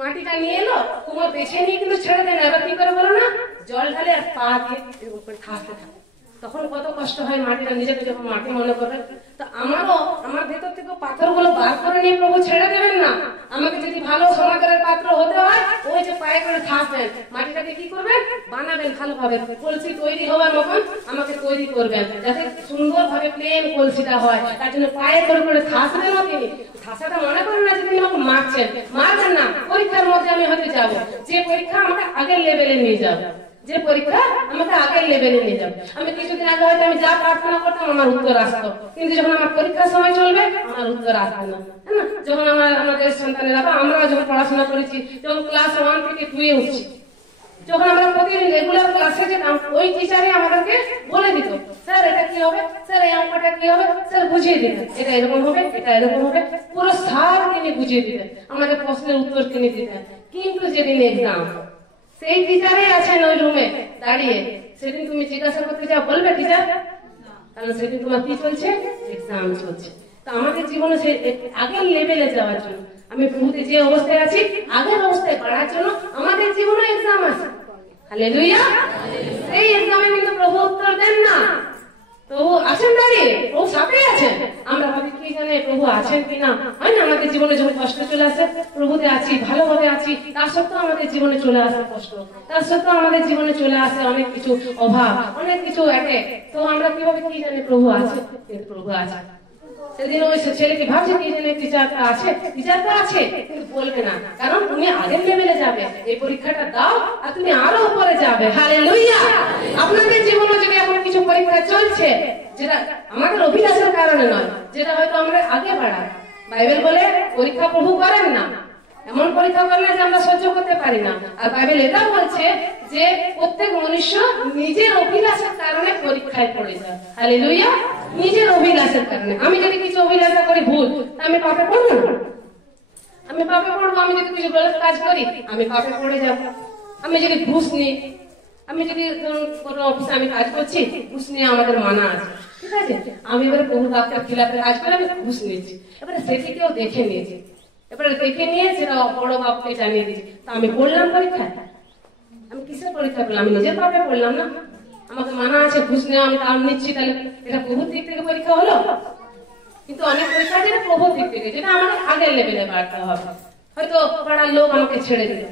মাটিটা নিয়ে এলো কুমোর বেছে নিয়ে কিন্তু ছেড়ে দেয় না। এবার কি করে বলো না, জল ঢালে আর পা দিয়ে এরকম করে ঠাসতে থাকে। তখন কত কষ্ট হয় মাটিটা, নিজেকে যখন মাটি মনে করবে। তো আমারও আমার ভেতর থেকে পাথর গুলো বার করে নিয়ে প্রভু ছেড়ে দেবেন না। আমাকে যদি ভালো সমাদরের পাত্র হতে হয়, ওই যে পায়ে করে ঠাসবেন, মাটিটাকে কি করবেন, বানাবেন ভালোভাবে, কলসি তৈরি হওয়ার মতন আমাকে তৈরি করবেন, যাতে সুন্দরভাবে প্লেন কলসিটা হয়। তার জন্য পায়ে করে করে ঠাসবেন। তিনি ঠাসাটা মনে করেন না যে তিনি আমাকে মারবেন না। পরীক্ষার মধ্যে আমি হয়তো যাবো, যে পরীক্ষা আমাকে আগের লেভেলে নিয়ে যাবে, যে পরীক্ষা আমাকে আগের লেভেলে নিয়ে যাবে। আমি কিছুদিন আগে হয়তো আমি যা প্রার্থনা করতাম আমার উত্তর আসতো, কিন্তু যখন আমার পরীক্ষার সময় চলবে আমার উত্তর আসবে না। যখন আমাদের সন্তানেরা বা আমরা যখন পড়াশোনা করেছি, যখন ক্লাস 1 থেকে 2 উঠছি, যখন আমরা প্রতিদিন রেগুলার ক্লাসে যেতাম, ওই টিচারই আমাদেরকে বলে দিত, স্যার এটা কি হবে, স্যার এই অঙ্কটা কি হবে, স্যার বুঝিয়ে দিতেন, এটা এরকম হবে, এটা এরকম হবে, পুরো সার তিনি বুঝিয়ে দিতেন, আমাদের প্রশ্নের উত্তর তিনি দিতেন। কিন্তু যেদিন এক্সাম, সেই টিচারই আছেন ওই রুমে দাঁড়িয়ে, সেদিন তুমি জিজ্ঞাসা করতে যাও, বলবে টিচার? কারণ সেদিন তোমার কি চলছে? এক্সাম চলছে। তো আমাদের জীবনে সে আগের লেভেলে যাওয়ার জন্য, আমি প্রভুতে যে অবস্থায় আছি আগের অবস্থায় বাড়ার জন্য আমাদের জীবনে এক্সাম আছে। হালেলুয়া। সেই এক্সামে কিন্তু প্রভু উত্তর দেন না, প্রভু আছেন দাঁড়িয়ে, প্রভু সাথে আছেন। আমরা ভাবি কি জানে প্রভু আছেন কিনা, হয় না আমাদের জীবনে যখন কষ্ট চলে আসে, প্রভুতে আছি, ভালোভাবে আছি, তার সত্ত্বেও আমাদের জীবনে চলে আসে কষ্ট, তার সত্ত্বেও আমাদের জীবনে চলে আসে অনেক কিছু অভাব, অনেক কিছু অ্যাটাক। তো আমরা কিভাবে কি জানি প্রভু আছে? কিন্তু প্রভু আছে। সেদিন ওই ছেলেকে ভাবছে কি জানে টিচারটা আছে, টিচার তো আছে, কিন্তু বলবে না, কারণ তুমি আগের লেভেলে যাবে, এই পরীক্ষাটা দাও আর তুমি আরো উপরে যাবে। হালেলুয়া। আপনাদের জীবনে যদি এখন কিছু পরীক্ষা চলছে, যেটা আমাদের অভিলাষের কারণে নয়, যেটা হয়তো আমরা আগে বাড়াই, বাইবেল বলে পরীক্ষা প্রভু করেন না, এমন পরীক্ষা করলে যে আমরা সহ্য করতে পারি না। আর বাইবেল এটা বলছে যে প্রত্যেক মনুষ্য নিজের অভিলাষের কারণে পরীক্ষায় পড়ে যায়। হালেলুয়া। নিজের অভিলাষের কারণে। আমি যদি কিছু অভিলাষা করি ভুল, আমি পাপে পড়বো না? আমি পাপে পড়বো। আমি যদি কিছু গলত কাজ করি, আমি পাপে পড়ে যাব। আমি যদি ঘুষ নিই, আমি যদি কোনো অফিসে আমি কাজ করছি, ঘুষ নিয়ে আমাদের মানা আছে, ঠিক আছে, আমি এবারে প্রভু বাক্যের খিলাফে কাজ করে আমি ঘুষ নিয়েছি, এবারে সেটি কেউ দেখে নিয়েছে, এবারে দেখে নিয়ে সেটা বড় বাপকে জানিয়ে দিয়েছে, তা আমি পড়লাম পরীক্ষায়? আমি কিসের পরীক্ষা করলাম? আমি নিজের পাপে পড়লাম না? আমাকে মানা আছে ঘুষ নেওয়া, আমি তাও নিচ্ছি, তাহলে এটা প্রভুর দিক থেকে পরীক্ষা হলো? কিন্তু অনেক পরীক্ষা যেটা প্রভুর দিক থেকে, যেটা আমাকে আগের লেভেলে বাড়তে হবে। হয়তো পাড়ার লোক আমাকে ছেড়ে দিল,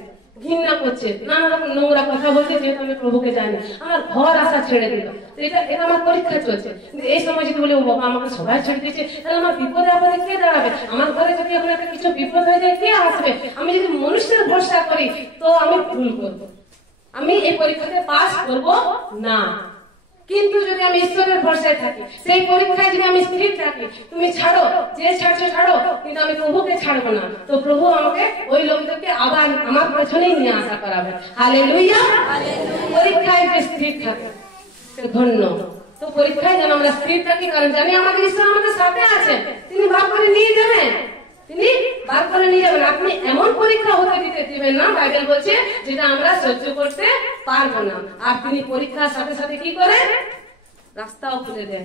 ঘৃণা করছে, নানা রকম নোংরা কথা বলছে, যেহেতু আমি প্রভুকে জানি, আমার ঘর আসা ছেড়ে দিল, এটা আমার পরীক্ষা চলছে। কিন্তু এই সময় যদি বলে ও বাবা আমাকে সবাই ছেড়ে দিয়েছে, তাহলে আমার বিপদে আপদে কে দাঁড়াবে? আমার ঘরে যদি এখন একটা কিছু বিপদ হয়ে যায়, কে আসবে? আমি যদি মনুষ্যের ভরসা করি তো আমি ভুল করবো, আমি এই পরীক্ষাতে পাস করব না। কিন্তু যদি আমি ঈশ্বরের ভরসায় থাকি, সেই পরীক্ষায় যদি আমি স্থির থাকি, তুমি ছাড়ো, যে ছাড়ছো ছাড়ো, কিন্তু আমি প্রভুকে ছাড়বো না, তো প্রভু আমাকে ওই লোকদেরকে আবার আমার পেছনেই নিয়ে আসা করাবে। হালেলুয়া। পরীক্ষায় যে স্থির থাকে ধন্য। তো পরীক্ষায় যেন আমরা স্থির থাকি, কারণ জানি আমাদের ঈশ্বর আমাদের সাথে আছেন, তিনি বার করে নিয়ে যাবেন, তিনি বার করে নিয়ে যাবেন। আপনি এমন পরীক্ষা হতে দিতে দিবেন না, বাইবেল বলছে, যেটা আমরা সহ্য করতে পারবো না। আর তিনি পরীক্ষার সাথে সাথে কি করে? রাস্তাও খুলে দেন।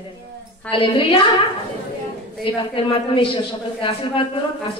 হালেলুয়া। এই বাক্যের মাধ্যমে ঈশ্বর সকলকে আশীর্বাদ করুন। আসুন।